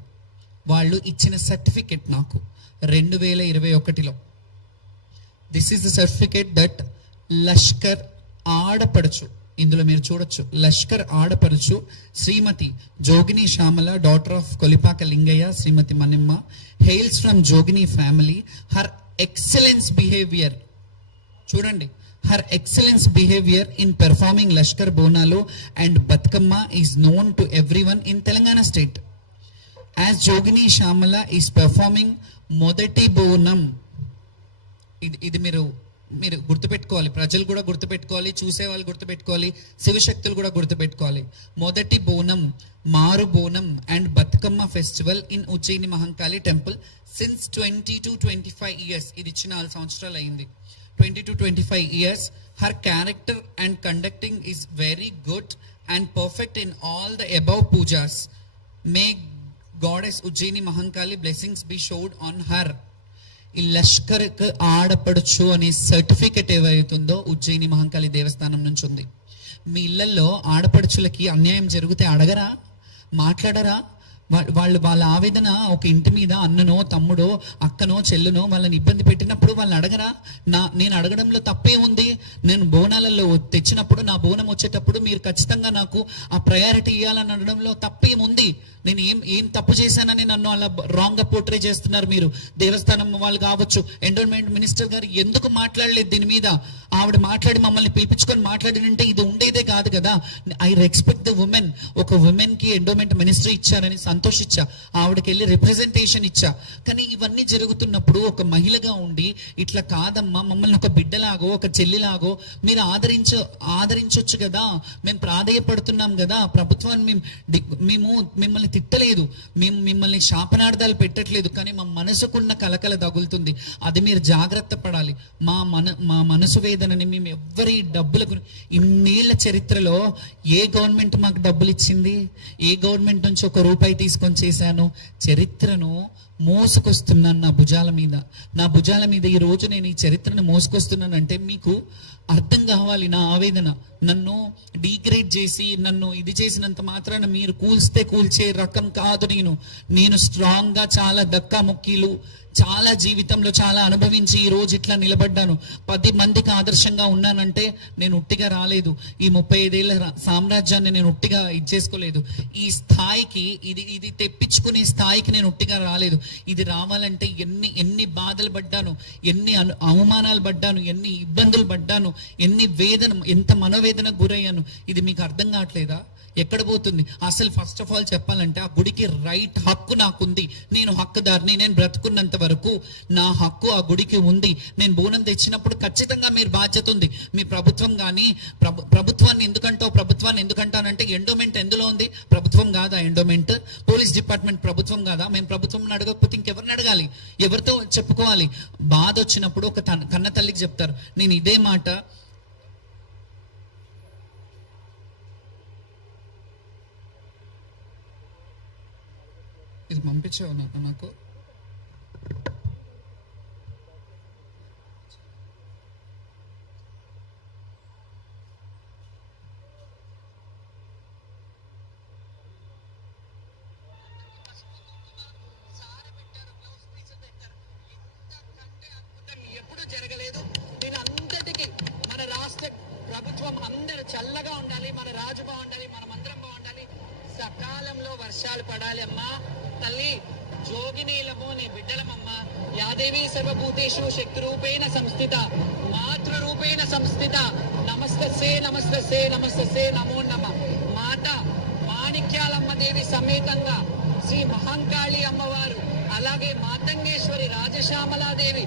వాళ్ళు ఇచ్చిన సర్టిఫికెట్ నాకు 2021లో. This is the certificate that Lashkar ఆడపడుచు, ఇందులో మీరు చూడొచ్చు, లష్కర్ ఆడపడుచు Shrimati Jogini Shyamala, daughter of Kolipaka Lingaiah, Shrimati Manimma, hails from Jogini family. Her excellence behaviour, చూడండి, her excellence behavior in performing Lashkar Bonalu and Batkamma is known to everyone in Telangana state. As Jogini Shamala is performing Modati Bonam, ఇది మీరు గుర్తుపెట్టుకోవాలి, ప్రజలు కూడా గుర్తుపెట్టుకోవాలి, చూసే వాళ్ళు గుర్తుపెట్టుకోవాలి, శివశక్తులు కూడా గుర్తుపెట్టుకోవాలి. మొదటి బోనం, మారు Bonam and Bathukamma festival in Ujjaini Mahankali temple since 20 to 25 years. ఇది ఇచ్చిన 4 సంవత్సరాలు అయింది. 20 to 25 years. Her character and conducting is very good and perfect in all the above pujas. May Goddess Ujjaini Mahankali blessings be showered on her. ఈ లష్కర్కి ఆడపడుచు అనే certificate ఏవైతుందో Ujjaini Mahankali దేవస్థానం నుంచి ఉంది. మీ ఇళ్లలో ఆడపడుచులకి అన్యాయం జరిగితే అడగరా, మాట్లాడరా? వాళ్ళ ఆవేదన ఒక ఇంటి మీద అన్ననో, తమ్ముడో, అక్కనో, చెల్లునో వాళ్ళని ఇబ్బంది పెట్టినప్పుడు వాళ్ళని అడగరా? నేను అడగడంలో తప్పే ఉంది. నేను బోనాలలో తెచ్చినప్పుడు, నా బోనం వచ్చేటప్పుడు మీరు ఖచ్చితంగా నాకు ఆ ప్రయారిటీ ఇవ్వాలని అనడంలో తప్పేముంది? నేను ఏం తప్పు చేశానని నన్ను అలా రాంగ్ గా పోర్ట్రే చేస్తున్నారు మీరు. దేవస్థానం వాళ్ళు కావచ్చు, ఎండోన్మెంట్ మినిస్టర్ గారు ఎందుకు మాట్లాడలేదు దీని మీద? ఆవిడ మాట్లాడి మమ్మల్ని పిలిపించుకొని మాట్లాడినంటే ఇది ఉండేది చెప్పేదే కాదు కదా. I respect the women. ఒక ఉమెన్ కి ఎండోమెంట్ మినిస్ట్రీ ఇచ్చారని సంతోషించా, ఆవిడకి వెళ్ళి రిప్రజెంటేషన్ ఇచ్చా. కానీ ఇవన్నీ జరుగుతున్నప్పుడు ఒక మహిళగా ఉండి ఇట్లా కాదమ్మా, మమ్మల్ని ఒక బిడ్డలాగో ఒక చెల్లిలాగో మీరు ఆదరించవచ్చు కదా. మేము ప్రాధేయపడుతున్నాం కదా ప్రభుత్వాన్ని. మేము మిమ్మల్ని తిట్టలేదు, మేము మిమ్మల్ని శాపనార్థాలు పెట్టట్లేదు, కానీ మా మనసుకున్న కలకల తగులుతుంది. అది మీరు జాగ్రత్త పడాలి. మా మనసు వేదనని మేము ఎవ్వరి డబ్బులకు, ఇన్నేళ్ల చరిత్రలో ఏ గవర్నమెంట్ మాకు డబ్బులు ఇచ్చింది? ఏ గవర్నమెంట్ నుంచి ఒక రూపాయి తీసుకొని చేశాను? చరిత్రను మోసుకొస్తున్నాను నా భుజాల మీద. ఈ రోజు నేను ఈ చరిత్రను మోసుకొస్తున్నానంటే మీకు అర్థం కావాలి నా ఆవేదన. నన్ను డీగ్రేడ్ చేసి నన్ను ఇది చేసినంత మాత్రాన మీరు కూల్చే రకం కాదు. నేను స్ట్రాంగ్ గా చాలా దక్కా ముక్కీలు చాలా జీవితంలో చాలా అనుభవించి ఈ రోజు ఇట్లా నిలబడ్డాను. 10 మందికి ఆదర్శంగా ఉన్నానంటే నేను ఉట్టిగా రాలేదు. ఈ 35 ఏళ్ల సామ్రాజ్యాన్ని నేను ఉట్టిగా ఇచ్చేసుకోలేదు. ఈ స్థాయికి ఇది తెప్పించుకునే స్థాయికి నేను ఉట్టిగా రాలేదు. ఇది రావాలంటే ఎన్ని బాధలు పడ్డాను, ఎన్ని అవమానాలు పడ్డాను, ఎన్ని ఇబ్బందులు పడ్డాను, ఎంత మనోవేదనకు గురయ్యాను. ఇది మీకు అర్థం కావట్లేదా? ఎక్కడ పోతుంది అసలు? ఫస్ట్ ఆఫ్ ఆల్ చెప్పాలంటే ఆ గుడికి రైట్ హక్కు నాకుంది. నేను హక్కుదారిని. నేను బ్రతుకున్నంత వరకు నా హక్కు ఆ గుడికి ఉంది. నేను బోనం తెచ్చినప్పుడు ఖచ్చితంగా మీరు బాధ్యత ఉంది. మీ ప్రభుత్వం కానీ ప్రభుత్వాన్ని ఎందుకంటానంటే ఎండోమెంట్ ఎందులో ఉంది? ప్రభుత్వం కాదా ఎండోమెంట్? పోలీస్ డిపార్ట్మెంట్ ప్రభుత్వం కాదా? మేము ప్రభుత్వం అడగకపోతే ఇంకెవరిని అడగాలి? ఎవరితో చెప్పుకోవాలి? బాధ వచ్చినప్పుడు ఒక కన్న తల్లికి చెప్తారు. నేను ఇదే మాట ఇది పంపించావు నాకు. ఎప్పుడు జరగలేదు. దీని అంతటికి మన రాష్ట్ర ప్రభుత్వం అందరూ చల్లగా ఉండాలి, మన రాజు బాగుండాలి, మనమందరం బాగుండాలి, సకాలంలో వర్షాలు పడాలి. అమ్మా తల్లి జోగినీలము నీ బిడ్డలమమ్మా. యాదేవి సర్వభూతేషు శక్తి రూపేణ సంస్థిత మాతృరూపేణ సంస్థిత. నమస్తే నమో నమ. మాత మాణిక్యాలమ్మ దేవి సమేతంగా శ్రీ మహంకాళి అమ్మవారు, అలాగే మాతంగేశ్వరి రాజశ్యామలాదేవి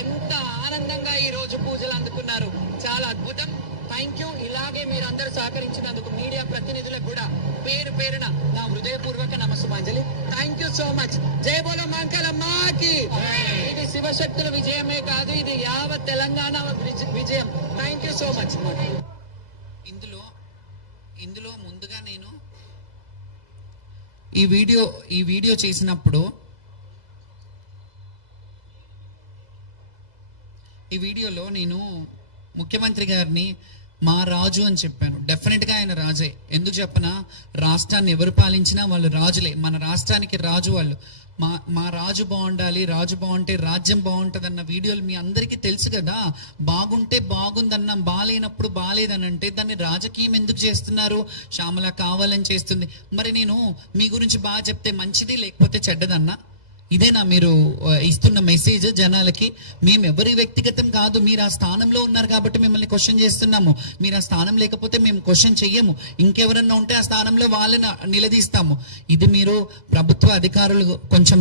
ఎంత ఆనందంగా ఈ రోజు పూజలు అందుకున్నారు. చాలా అద్భుతం. Thank you. ఇలాగే మీరందరూ సహకరించినందుకు మీడియా ప్రతినిధులకు కూడా పేరున నా హృదయపూర్వక నమస్సుమాంజలి. Thank you so much. జై బోలో మాంకాళమ్మకి. ఇది శివశక్తుల విజయమే కాదు, ఇది యావత్ తెలంగాణ విజయం. Thank you so much. ఇందులో ముందుగా నేను ఈ వీడియో చేసినప్పుడు ఈ వీడియోలో నేను ముఖ్యమంత్రి గారిని మా రాజు అని చెప్పాను. డెఫినెట్ గా ఆయన రాజే. ఎందుకు చెప్పనా? రాష్ట్రాన్ని ఎవరు పాలించినా వాళ్ళు రాజులే. మన రాష్ట్రానికి రాజు వాళ్ళు. మా రాజు బాగుండాలి, రాజు బాగుంటే రాజ్యం బాగుంటది అన్న వీడియోలు మీ అందరికీ తెలుసు కదా. బాగుంటే బాగుందన్నాం, బాగాలేనప్పుడు బాగాలేదని అంటే దాన్ని రాజకీయం ఎందుకు చేస్తున్నారు? శ్యామల కావాలని చేస్తుంది. మరి నేను మీ గురించి బాగా చెప్తే మంచిది, లేకపోతే చెడ్డదన్నా? ఇదేనా మీరు ఇస్తున్న మెసేజ్ జనాలకి? మేము ఎవరి వ్యక్తిగతం కాదు, మీరు ఆ స్థానంలో ఉన్నారు కాబట్టి మిమ్మల్ని క్వశ్చన్ చేస్తున్నాము. మీరు ఆ స్థానం లేకపోతే మేము క్వశ్చన్ చెయ్యము. ఇంకెవరన్నా ఉంటే ఆ స్థానంలో వాళ్ళని నిలదీస్తాము. ఇది మీరు ప్రభుత్వ అధికారులు కొంచెం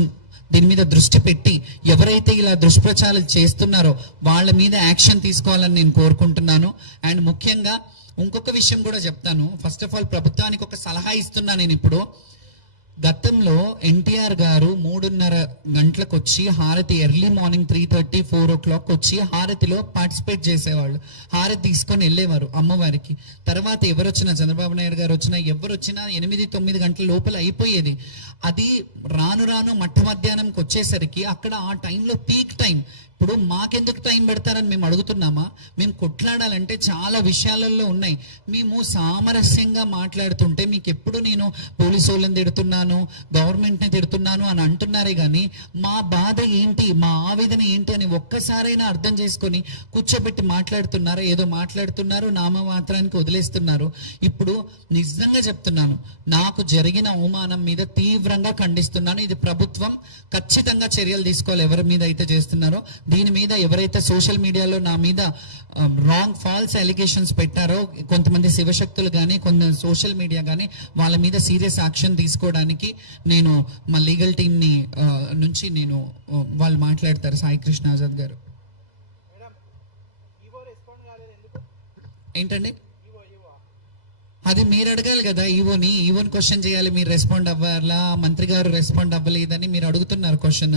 దీని మీద దృష్టి పెట్టి ఎవరైతే ఇలా దుష్ప్రచారాలు చేస్తున్నారో వాళ్ళ మీద యాక్షన్ తీసుకోవాలని నేను కోరుకుంటున్నాను. అండ్ ముఖ్యంగా ఇంకొక విషయం కూడా చెప్తాను. ఫస్ట్ ఆఫ్ ఆల్ ప్రభుత్వానికి ఒక సలహా ఇస్తున్నా నేను ఇప్పుడు. గతంలో ఎన్టీఆర్ గారు 3:30 గంటలకు వచ్చి హారతి, ఎర్లీ మార్నింగ్ 3:30, 4 o'clock వచ్చి హారతిలో పార్టిసిపేట్ చేసేవాళ్ళు. హారతి తీసుకొని వెళ్ళేవారు అమ్మవారికి. తర్వాత ఎవరు వచ్చినా, చంద్రబాబు నాయుడు గారు వచ్చినా, ఎవరు వచ్చినా 8-9 గంటల లోపల అయిపోయేది. అది రాను మట్ట మధ్యాహ్నంకి వచ్చేసరికి అక్కడ ఆ టైంలో పీక్ టైం. ఇప్పుడు మాకెందుకు టైం పెడతారని మేము అడుగుతున్నామా? మేము కొట్లాడాలంటే చాలా విషయాలలో ఉన్నాయి. మేము సామరస్యంగా మాట్లాడుతుంటే మీకు ఎప్పుడు నేను పోలీసు వాళ్ళని తిడుతున్నాను, గవర్నమెంట్ని తిడుతున్నాను అని అంటున్నారే కానీ మా బాధ ఏంటి, మా ఆవేదన ఏంటి అని ఒక్కసారైనా అర్థం చేసుకొని కూర్చోబెట్టి మాట్లాడుతున్నారా? ఏదో మాట్లాడుతున్నారు, నామమాత్రానికి వదిలేస్తున్నారు. ఇప్పుడు నిజంగా చెప్తున్నాను, నాకు జరిగిన అవమానం మీద తీవ్రంగా ఖండిస్తున్నాను. ఇది ప్రభుత్వం ఖచ్చితంగా చర్యలు తీసుకోవాలి ఎవరి మీద అయితే చేస్తున్నారు. చేస్తున్నారో, దీని మీద ఎవరైతే సోషల్ మీడియాలో నా మీద రాంగ్ ఫాల్స్ అలిగేషన్స్ పెట్టారో, కొంతమంది శివశక్తులు కానీ కొంత సోషల్ మీడియా కానీ, వాళ్ళ మీద సీరియస్ యాక్షన్ తీసుకోవడానికి నేను మా లీగల్ టీమ్ని నుంచి నేను వాళ్ళు మాట్లాడతారు. సాయి కృష్ణ ఆజాద్ గారు. ఏంటండి అది మీరు అడగాలి కదా, ఈవోని క్వశ్చన్ చేయాలి. మీరు రెస్పాండ్ అవ్వాలా, మంత్రి గారు రెస్పాండ్ అవ్వలేదని మీరు అడుగుతున్నారు క్వశ్చన్.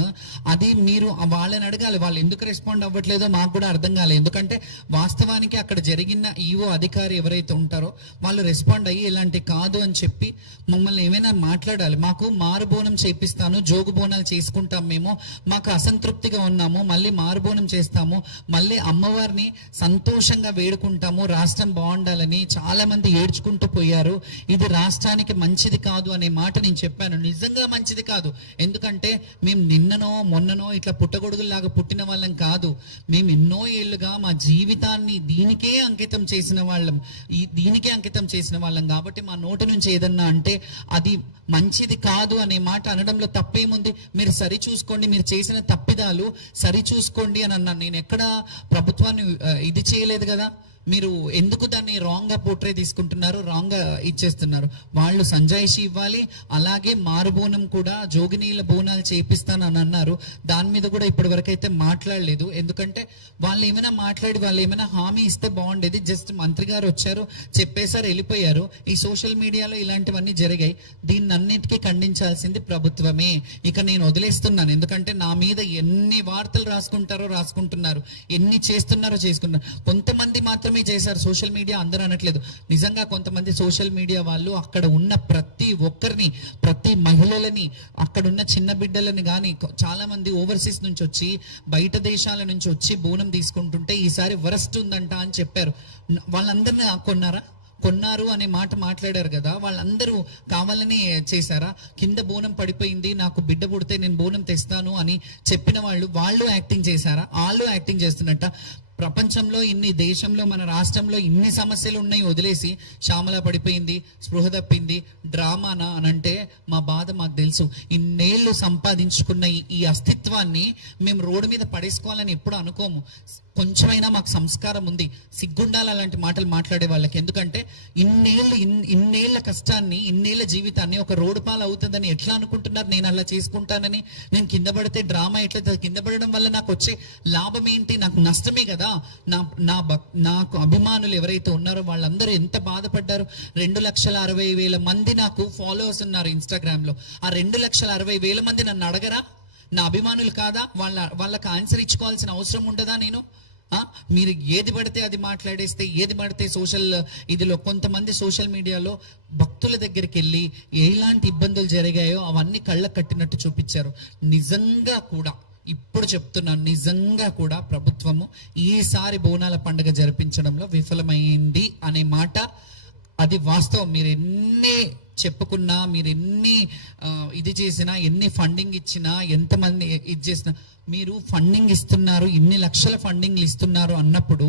అది మీరు వాళ్ళని అడగాలి. వాళ్ళు ఎందుకు రెస్పాండ్ అవ్వట్లేదో మాకు కూడా అర్థం కాలేదు. ఎందుకంటే వాస్తవానికి అక్కడ జరిగిన ఈవో అధికారి ఎవరైతే ఉంటారో వాళ్ళు రెస్పాండ్ అయ్యి ఇలాంటి కాదు అని చెప్పి మమ్మల్ని ఏమైనా మాట్లాడాలి. మాకు మారుబోనం చేపిస్తాను, జోగు బోనాలు చేసుకుంటాం, మేము మాకు అసంతృప్తిగా ఉన్నాము, మళ్ళీ మారుబోనం చేస్తాము, మళ్ళీ అమ్మవారిని సంతోషంగా వేడుకుంటాము, రాష్ట్రం బాగుండాలని చాలా మంది ఏడ్చుకుంటారు పోయారు. ఇది రాష్ట్రానికి మంచిది కాదు అనే మాట నేను చెప్పాను. నిజంగా మంచిది కాదు. ఎందుకంటే మేము నిన్ననో మొన్ననో ఇట్లా పుట్టగొడుగులాగా పుట్టిన వాళ్ళం కాదు. మేము ఎన్నో ఏళ్ళుగా మా జీవితాన్ని దీనికే అంకితం చేసిన వాళ్ళం కాబట్టి మా నోటి నుంచి ఏదన్నా అంటే అది మంచిది కాదు అనే మాట అనడంలో తప్పేముంది? మీరు సరి చూసుకోండి, మీరు చేసిన తప్పిదాలు సరి చూసుకోండి అని అన్నాను. నేను ఎక్కడ ప్రభుత్వాన్ని ఇది చేయలేదు కదా. మీరు ఎందుకు దాన్ని రాంగ్ గా పోట్రే తీసుకుంటున్నారు, రాంగ్ గా ఇచ్చేస్తున్నారు? వాళ్ళు సంజాయిషి ఇవ్వాలి, అలాగే మారుబోనం కూడా జోగినీల బోనాలు చేపిస్తానని అన్నారు. దాని మీద కూడా ఇప్పటి వరకు అయితే మాట్లాడలేదు. ఎందుకంటే వాళ్ళు ఏమైనా హామీ ఇస్తే బాగుండేది. జస్ట్ మంత్రి గారు వచ్చారు, చెప్పేశారు, వెళ్ళిపోయారు. ఈ సోషల్ మీడియాలో ఇలాంటివన్నీ జరిగాయి. దీన్ని అన్నిటికీ ఖండించాల్సింది ప్రభుత్వమే. ఇక నేను వదిలేస్తున్నాను. ఎందుకంటే నా మీద ఎన్ని వార్తలు రాసుకుంటున్నారు, ఎన్ని చేసుకుంటున్నారు. కొంతమంది మాత్రమే చేశారు సోషల్ మీడియా, అందరూ అనట్లేదు. నిజంగా కొంతమంది సోషల్ మీడియా వాళ్ళు అక్కడ ఉన్న ప్రతి ఒక్కరిని, ప్రతి మహిళలని, అక్కడున్న చిన్న బిడ్డలని కానీ చాలా మంది ఓవర్సీస్ నుంచి వచ్చి, బయట దేశాల నుంచి వచ్చి బోనం తీసుకుంటుంటే ఈసారి వరస్ట్ ఉందంట అని చెప్పారు. వాళ్ళందరినీ కొన్నారు అనే మాట మాట్లాడారు కదా, వాళ్ళందరూ కావాలని చేశారా? కింద బోనం పడిపోయింది, నాకు బిడ్డ పుడితే నేను బోనం తెస్తాను అని చెప్పిన వాళ్ళు యాక్టింగ్ చేశారా? వాళ్ళు యాక్టింగ్ చేస్తున్నట్ట. ప్రపంచంలో దేశంలో మన రాష్ట్రంలో ఇన్ని సమస్యలు ఉన్నాయి వదిలేసి శ్యామల పడిపోయింది, స్పృహ తప్పింది, డ్రామానా అని అంటే మా బాధ మాకు తెలుసు. ఇన్నేళ్ళు సంపాదించుకున్న ఈ అస్తిత్వాన్ని మేము రోడ్డు మీద పడేసుకోవాలని ఎప్పుడు అనుకోము. కొంచెమైనా మాకు సంస్కారం ఉంది, సిగ్గుండాలి అలాంటి మాటలు మాట్లాడే వాళ్ళకి. ఎందుకంటే ఇన్నేళ్ల కష్టాన్ని, ఇన్నేళ్ల జీవితాన్ని ఒక రోడ్డు పాలు అవుతుందని ఎట్లా అనుకుంటున్నారు? నేను అలా చేసుకుంటానని. నేను కింద పడితే డ్రామా ఎట్లా? కింద పడడం వల్ల నాకు వచ్చే లాభం ఏంటి? నాకు నష్టమే కదా. నాకు అభిమానులు ఎవరైతే ఉన్నారో వాళ్ళందరూ ఎంత బాధపడ్డారు. 2,60,000 మంది నాకు ఫాలోవర్స్ ఉన్నారు ఇన్స్టాగ్రామ్ లో. ఆ 2,60,000 మంది నన్ను అడగరా? నా అభిమానులు కాదా? వాళ్ళకి ఆన్సర్ ఇచ్చుకోవాల్సిన అవసరం ఉండదా? మీరు ఏది పడితే అది మాట్లాడేస్తే, ఏది పడితే ఇదిలో కొంతమంది సోషల్ మీడియాలో భక్తుల దగ్గరికి వెళ్ళి ఎలాంటి ఇబ్బందులు జరిగాయో అవన్నీ కళ్ళకు కట్టినట్టు చూపించారు. నిజంగా కూడా ఇప్పుడు చెప్తున్నాను, నిజంగా కూడా ప్రభుత్వము ఈసారి బోనాల పండుగ జరిపించడంలో విఫలమైంది అనే మాట అది వాస్తవం. మీరు ఎన్ని చెప్పుకున్నా, మీరు ఎన్ని ఇది చేసినా, ఎన్ని ఫండింగ్ ఇచ్చినా, ఎంతమంది ఇది చేసినా, మీరు ఫండింగ్ ఇస్తున్నారు, ఇన్ని లక్షల ఫండింగ్లు ఇస్తున్నారు అన్నప్పుడు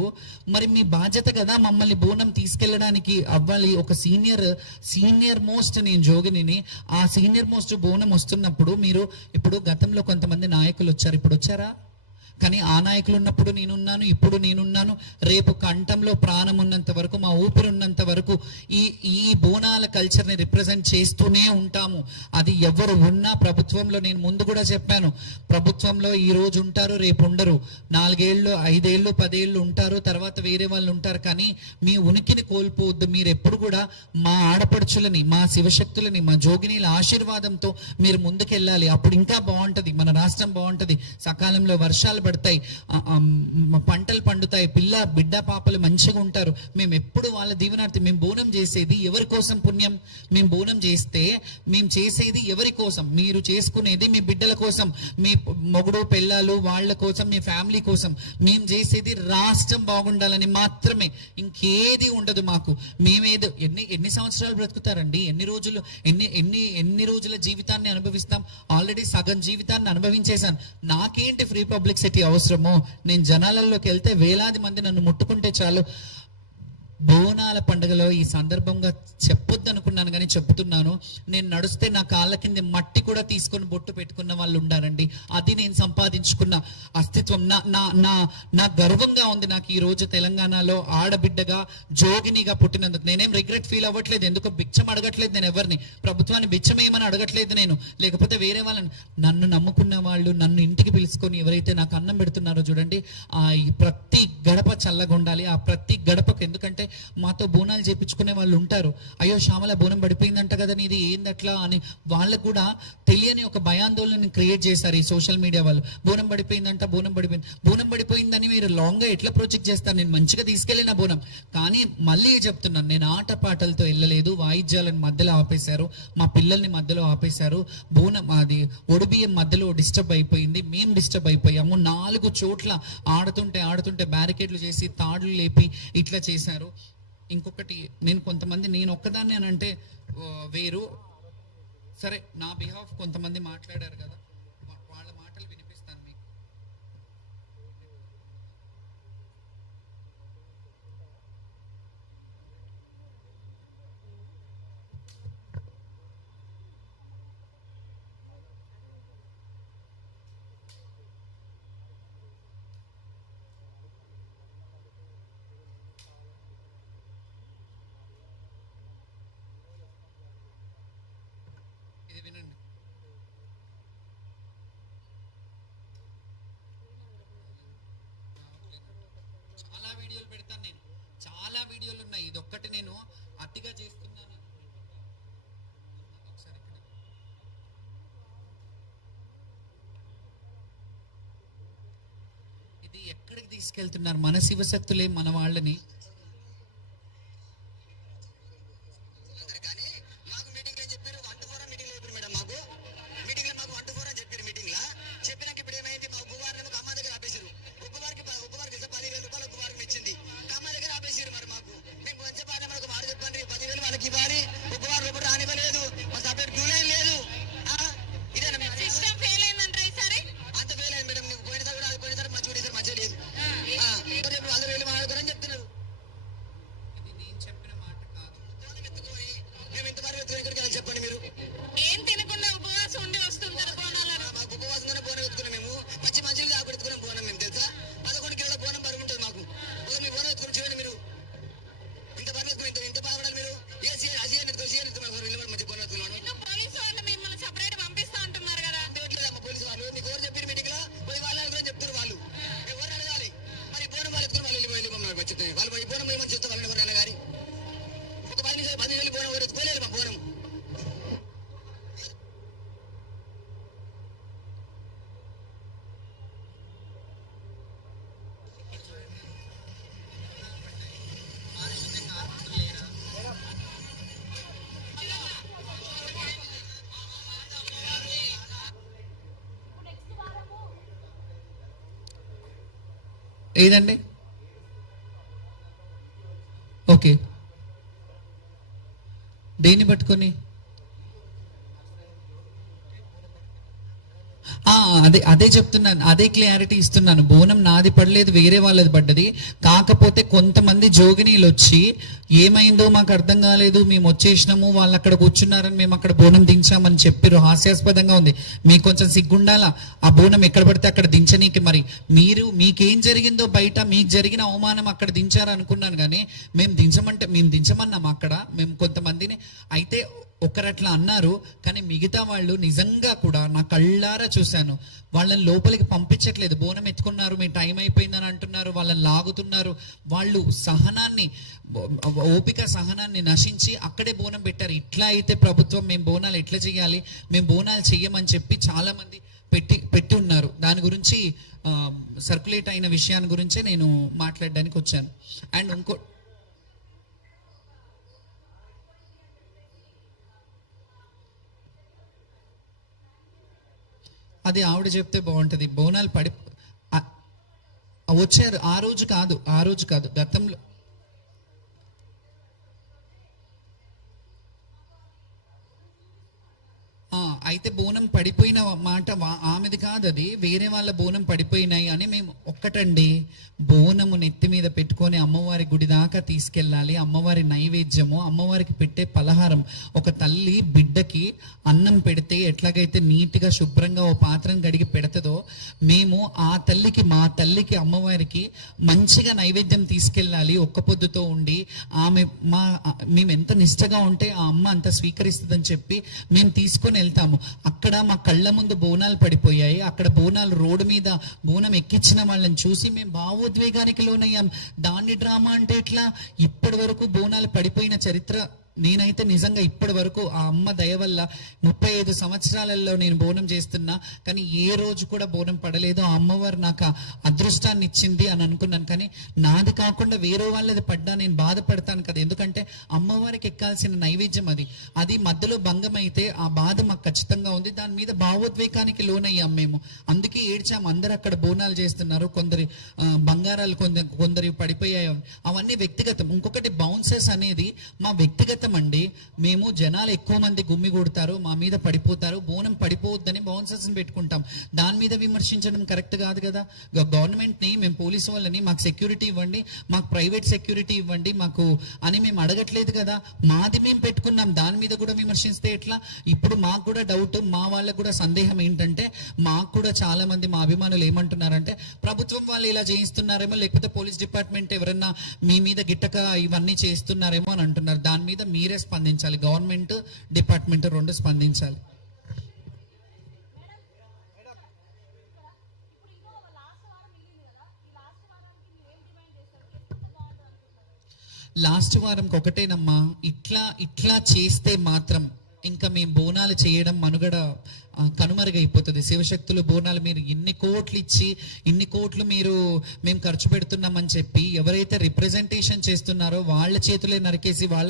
మరి మీ బాధ్యత కదా మమ్మల్ని బోనం తీసుకెళ్ళడానికి అవ్వాలి. ఒక సీనియర్ మోస్ట్ నేను జోగిని, ఆ సీనియర్ మోస్ట్ బోనం వస్తున్నప్పుడు మీరు ఇప్పుడు గతంలో కొంతమంది నాయకులు వచ్చారు, ఇప్పుడు వచ్చారా? కానీ ఆ నాయకులు ఉన్నప్పుడు నేనున్నాను, ఇప్పుడు నేనున్నాను. రేపు కంఠంలో ప్రాణం ఉన్నంత వరకు, మా ఊపిరి ఉన్నంత వరకు ఈ బోనాల కల్చర్ని రిప్రజెంట్ చేస్తూనే ఉంటాము. అది ఎవరు ఉన్నా ప్రభుత్వంలో, నేను ముందు కూడా చెప్పాను, ప్రభుత్వంలో ఈ రోజు ఉంటారు, రేపు ఉండరు. 4 ఏళ్ళు, 5 ఏళ్ళు, 10 ఏళ్ళు ఉంటారు, తర్వాత వేరే వాళ్ళు ఉంటారు. కానీ మీ ఉనికిని కోల్పోవద్దు. మీరు ఎప్పుడు కూడా మా ఆడపడుచులని, మా శివశక్తులని, మా జోగినీల ఆశీర్వాదంతో మీరు ముందుకెళ్ళాలి. అప్పుడు ఇంకా బాగుంటది, మన రాష్ట్రం బాగుంటది. సకాలంలో వర్షాలు పడతాయి, పంటలు పండుతాయి, బిడ్డ పాపలు మంచిగా ఉంటారు. మేము ఎప్పుడు వాళ్ళ దీవెనార్థి. మేము బోనం చేసేది ఎవరి కోసం? పుణ్యం. మేము బోనం చేస్తే మేము చేసేది ఎవరి కోసం? మీరు చేసుకునేది మీ బిడ్డల కోసం, మీ మొగుడు పెళ్ళాలు వాళ్ళ కోసం, మీ ఫ్యామిలీ కోసం. మేము చేసేది రాష్ట్రం బాగుండాలని మాత్రమే, ఇంకేది ఉండదు మాకు. మేమేదో ఎన్ని సంవత్సరాలు బ్రతుకుతారండి? ఎన్ని రోజుల జీవితాన్ని అనుభవిస్తాం? ఆల్రెడీ సగం జీవితాన్ని అనుభవించేశాను. నాకేంటి ఫ్రీ పబ్లిసిటీ అవసరమో? నేను జనాలలోకి వెళ్తే వేలాది మంది నన్ను ముట్టుకుంటే చాలు. బోనాల పండుగలో ఈ సందర్భంగా చెప్పొద్దు అనుకున్నాను కానీ చెప్తున్నాను. నేను నడుస్తే నా కాళ్ళ కింద మట్టి కూడా తీసుకొని బొట్టు పెట్టుకున్న వాళ్ళు ఉండారండి. అది నేను సంపాదించుకున్న అస్తిత్వం. నా నా నా నా గర్వంగా ఉంది నాకు ఈ రోజు తెలంగాణలో ఆడబిడ్డగా జోగినిగా పుట్టినందుకు. నేనేం రిగ్రెట్ ఫీల్ అవ్వట్లేదు, ఎందుకో బిచ్చం అడగట్లేదు నేను ఎవరిని, ప్రభుత్వాన్ని బిచ్చమేయమని అడగట్లేదు నేను, లేకపోతే వేరే వాళ్ళని. నన్ను నమ్ముకున్న వాళ్ళు నన్ను ఇంటికి పిలుచుకొని ఎవరైతే నాకు అన్నం పెడుతున్నారో చూడండి, ఆ ప్రతి గడప చల్లగా ఉండాలి. ఆ ప్రతి గడపకు, ఎందుకంటే మాతో బోనాలు చేపించుకునే వాళ్ళు ఉంటారు, అయ్యో శ్యామల బోనం పడిపోయిందంట కదా నీది ఏందట్లా అని. వాళ్ళకు కూడా తెలియని ఒక భయాందోళన క్రియేట్ చేశారు ఈ సోషల్ మీడియా వాళ్ళు. బోనం పడిపోయిందంట, బోనం పడిపోయింది. బోనం పడిపోయిందని మీరు లాంగ్ గా ఎట్లా ప్రొజెక్ట్ చేస్తారు? నేను మంచిగా తీసుకెళ్ళిన బోనం. కానీ మళ్ళీ చెప్తున్నాను, నేను ఆట పాటలతో వెళ్ళలేదు, వాయిద్యాలను మధ్యలో ఆపేశారు, మా పిల్లల్ని మధ్యలో ఆపేశారు, బోనం అది ఒడిబియ్యం మధ్యలో డిస్టర్బ్ అయిపోయింది, మేము డిస్టర్బ్ అయిపోయాము. 4 చోట్ల ఆడుతుంటే బ్యారికేడ్లు చేసి తాడులు లేపి ఇట్లా చేశారు. ఇంకొకటి, నేను ఒక్కదాన్ని అని అంటే వేరు, సరే నా బిహాఫ్ కొంతమంది మాట్లాడారు కదా, వాళ్ళ మాటలు వినిపిస్తాను మీకు. ఇది వినండి. చాలా వీడియోలు పెడతాను నేను, చాలా వీడియోలు ఉన్నాయి. ఇది ఒక్కటి నేను అతిగా చేస్తున్నాను. ఒకసారి ఇక్కడ ఇది ఎక్కడికి తీసుకెళ్తున్నారు మన శివశక్తులే మన వాళ్ళని. ఏదండి? ఓకే, దేన్ని పట్టుకొని? అదే చెప్తున్నాను, అదే క్లారిటీ ఇస్తున్నాను. బోనం నాది పడలేదు, వేరే వాళ్ళది పడ్డది. కాకపోతే కొంతమంది జోగినీలు వచ్చి ఏమైందో మాకు అర్థం కాలేదు, మేము వచ్చేసినాము, వాళ్ళు అక్కడ కూర్చున్నారని మేము అక్కడ బోనం దించామని చెప్పారు. హాస్యాస్పదంగా ఉంది. మీకు కొంచెం సిగ్గుండాలా ఆ బోనం ఎక్కడ పడితే అక్కడ దించనీకి. మరి మీకేం జరిగిందో బయట మీకు జరిగిన అవమానం అక్కడ దించారనుకున్నాను, కానీ మేము దించమన్నాం అక్కడ మేము కొంతమందిని. అయితే ఒకరు అట్లా అన్నారు, కానీ మిగతా వాళ్ళు నిజంగా కూడా నా కళ్ళారా చూశాను, వాళ్ళని లోపలికి పంపించట్లేదు. బోనం ఎత్తుకున్నారు, మీ టైం అయిపోయిందని అంటున్నారు, వాళ్ళని లాగుతున్నారు. వాళ్ళు సహనాన్ని నశించి అక్కడే బోనం పెట్టారు. ఇట్లా అయితే ప్రభుత్వం మేము బోనాలు ఎట్లా చేయాలి, మేము బోనాలు చెయ్యమని చెప్పి చాలా మంది పెట్టి ఉన్నారు. దాని గురించి సర్క్యులేట్ అయిన విషయాన్ని గురించే నేను మాట్లాడడానికి వచ్చాను. అండ్ అది ఆవిడ చెప్తే బాగుంటది. బోనాలు వచ్చారు ఆ రోజు కాదు గతంలో. అయితే బోనం పడిపోయిన మాట ఆమెది కాదు, అది వేరే వాళ్ళ బోనం పడిపోయినాయి అని. మేము ఒక్కటండి, బోనము నెత్తి మీద పెట్టుకొని అమ్మవారి గుడి దాకా దాకా తీసుకెళ్ళాలి. అమ్మవారి నైవేద్యము, అమ్మవారికి పెట్టే పలహారం. ఒక తల్లి బిడ్డకి అన్నం పెడితే ఎట్లాగైతే నీట్గా శుభ్రంగా ఓ పాత్రను గడిగి పెడతదో, మేము ఆ తల్లికి, మా తల్లికి, అమ్మవారికి మంచిగా నైవేద్యం తీసుకెళ్ళాలి. ఒక్క పొద్దుతో ఉండి మేము ఎంత నిష్టగా ఉంటే ఆ అమ్మ అంత స్వీకరిస్తుందని చెప్పి మేము తీసుకొని వెళ్తాము. అక్కడ మా కళ్ళ ముందు బోనాలు పడిపోయాయి. అక్కడ బోనాలు రోడ్డు మీద బోనం ఎక్కించిన వాళ్ళని చూసి మేము భావోద్వేగానికి లోనయ్యాం. దాన్ని డ్రామా అంటే ఎట్లా? ఇప్పటి వరకు బోనాలు పడిపోయిన చరిత్ర నేనైతే నిజంగా ఇప్పటి వరకు ఆ అమ్మ దయ వల్ల 35 సంవత్సరాలలో నేను బోనం చేస్తున్నా, కానీ ఏ రోజు కూడా బోనం పడలేదు. ఆ అమ్మవారు నాకు అదృష్టాన్ని ఇచ్చింది అని అనుకున్నాను. కానీ నాది కాకుండా వేరే వాళ్ళది పడ్డా నేను బాధపడతాను కదా, ఎందుకంటే అమ్మవారికి ఎక్కాల్సిన నైవేద్యం అది మధ్యలో భంగం అయితే ఆ బాధ మాకు ఖచ్చితంగా ఉంది. దాని మీద భావోద్వేగానికి లోనయ్యాం మేము, అందుకే ఏడ్చాము. అందరు అక్కడ బోనాలు చేస్తున్నారు, కొందరి బంగారాలు కొందరి పడిపోయాయి. అవన్నీ వ్యక్తిగతం. ఇంకొకటి బౌన్సర్స్ అనేది మా వ్యక్తిగత అండి. మేము జనాలు ఎక్కువ మంది గుమ్మి కొడతారు, మా మీద పడిపోతారు, బోనం పడిపోవద్దని బౌన్సర్స్ పెట్టుకుంటాం. దాని మీద విమర్శించడం కరెక్ట్ కాదు కదా. గవర్నమెంట్ ని, మేము పోలీసు వాళ్ళని మాకు సెక్యూరిటీ ఇవ్వండి, మాకు ప్రైవేట్ సెక్యూరిటీ ఇవ్వండి మాకు అని మేము అడగట్లేదు కదా. మాది మేము పెట్టుకున్నాం, దాని మీద కూడా విమర్శిస్తే ఎట్లా? ఇప్పుడు మాకు కూడా డౌట్, మా వాళ్ళకు కూడా సందేహం ఏంటంటే, మాకు కూడా చాలా మంది మా అభిమానులు ఏమంటున్నారంటే, ప్రభుత్వం వాళ్ళు ఇలా చేయిస్తున్నారేమో, లేకపోతే పోలీస్ డిపార్ట్మెంట్ ఎవరన్నా మీ మీద గిట్టక ఇవన్నీ చేస్తున్నారేమో అని అంటున్నారు. దాని మీద మీరే స్పందించాలి, గవర్నమెంట్ డిపార్ట్మెంట్ రెండు స్పందించాలి. లాస్ట్ వారంకి ఒకటేనమ్మా, ఇట్లా చేస్తే మాత్రం ఇంకా మేము బోనాలు చేయడం మనుగడ కనుమరుగైపోతుంది. శివశక్తులు బోనాలు మీరు ఇన్ని కోట్లు ఇచ్చి, ఇన్ని కోట్లు మేము ఖర్చు పెడుతున్నామని చెప్పి ఎవరైతే రిప్రజెంటేషన్ చేస్తున్నారో వాళ్ళ చేతులే నరికేసి వాళ్ళ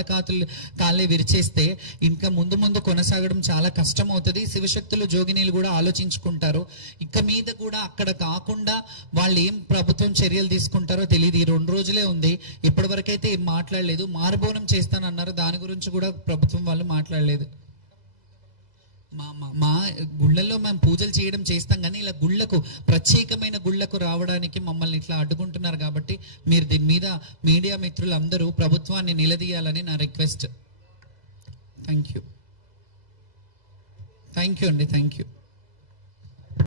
కాళ్ళే విరిచేస్తే ఇంకా ముందు కొనసాగడం చాలా కష్టం అవుతుంది. శివశక్తులు జోగినీలు కూడా ఆలోచించుకుంటారు. ఇక మీద కూడా అక్కడ కాకుండా వాళ్ళు ఏం ప్రభుత్వం చర్యలు తీసుకుంటారో తెలియదు. ఈ 2 రోజులే ఉంది, ఇప్పటి వరకైతే ఏం మాట్లాడలేదు. మారుబోనం చేస్తానన్నారు, దాని గురించి కూడా ప్రభుత్వం వాళ్ళు మాట్లాడలేదు. మా గుళ్ళల్లో మేము పూజలు చేయడం చేస్తాం, కానీ ఇలా గుళ్ళకు, ప్రత్యేకమైన గుళ్ళకు రావడానికి మమ్మల్ని ఇట్లా అడ్డుకుంటున్నారు. కాబట్టి మీరు దీని మీద మీడియా మిత్రులు అందరూ ప్రభుత్వాన్ని నిలదీయాలని నా రిక్వెస్ట్. థ్యాంక్ యూ అండి, థ్యాంక్ యూ.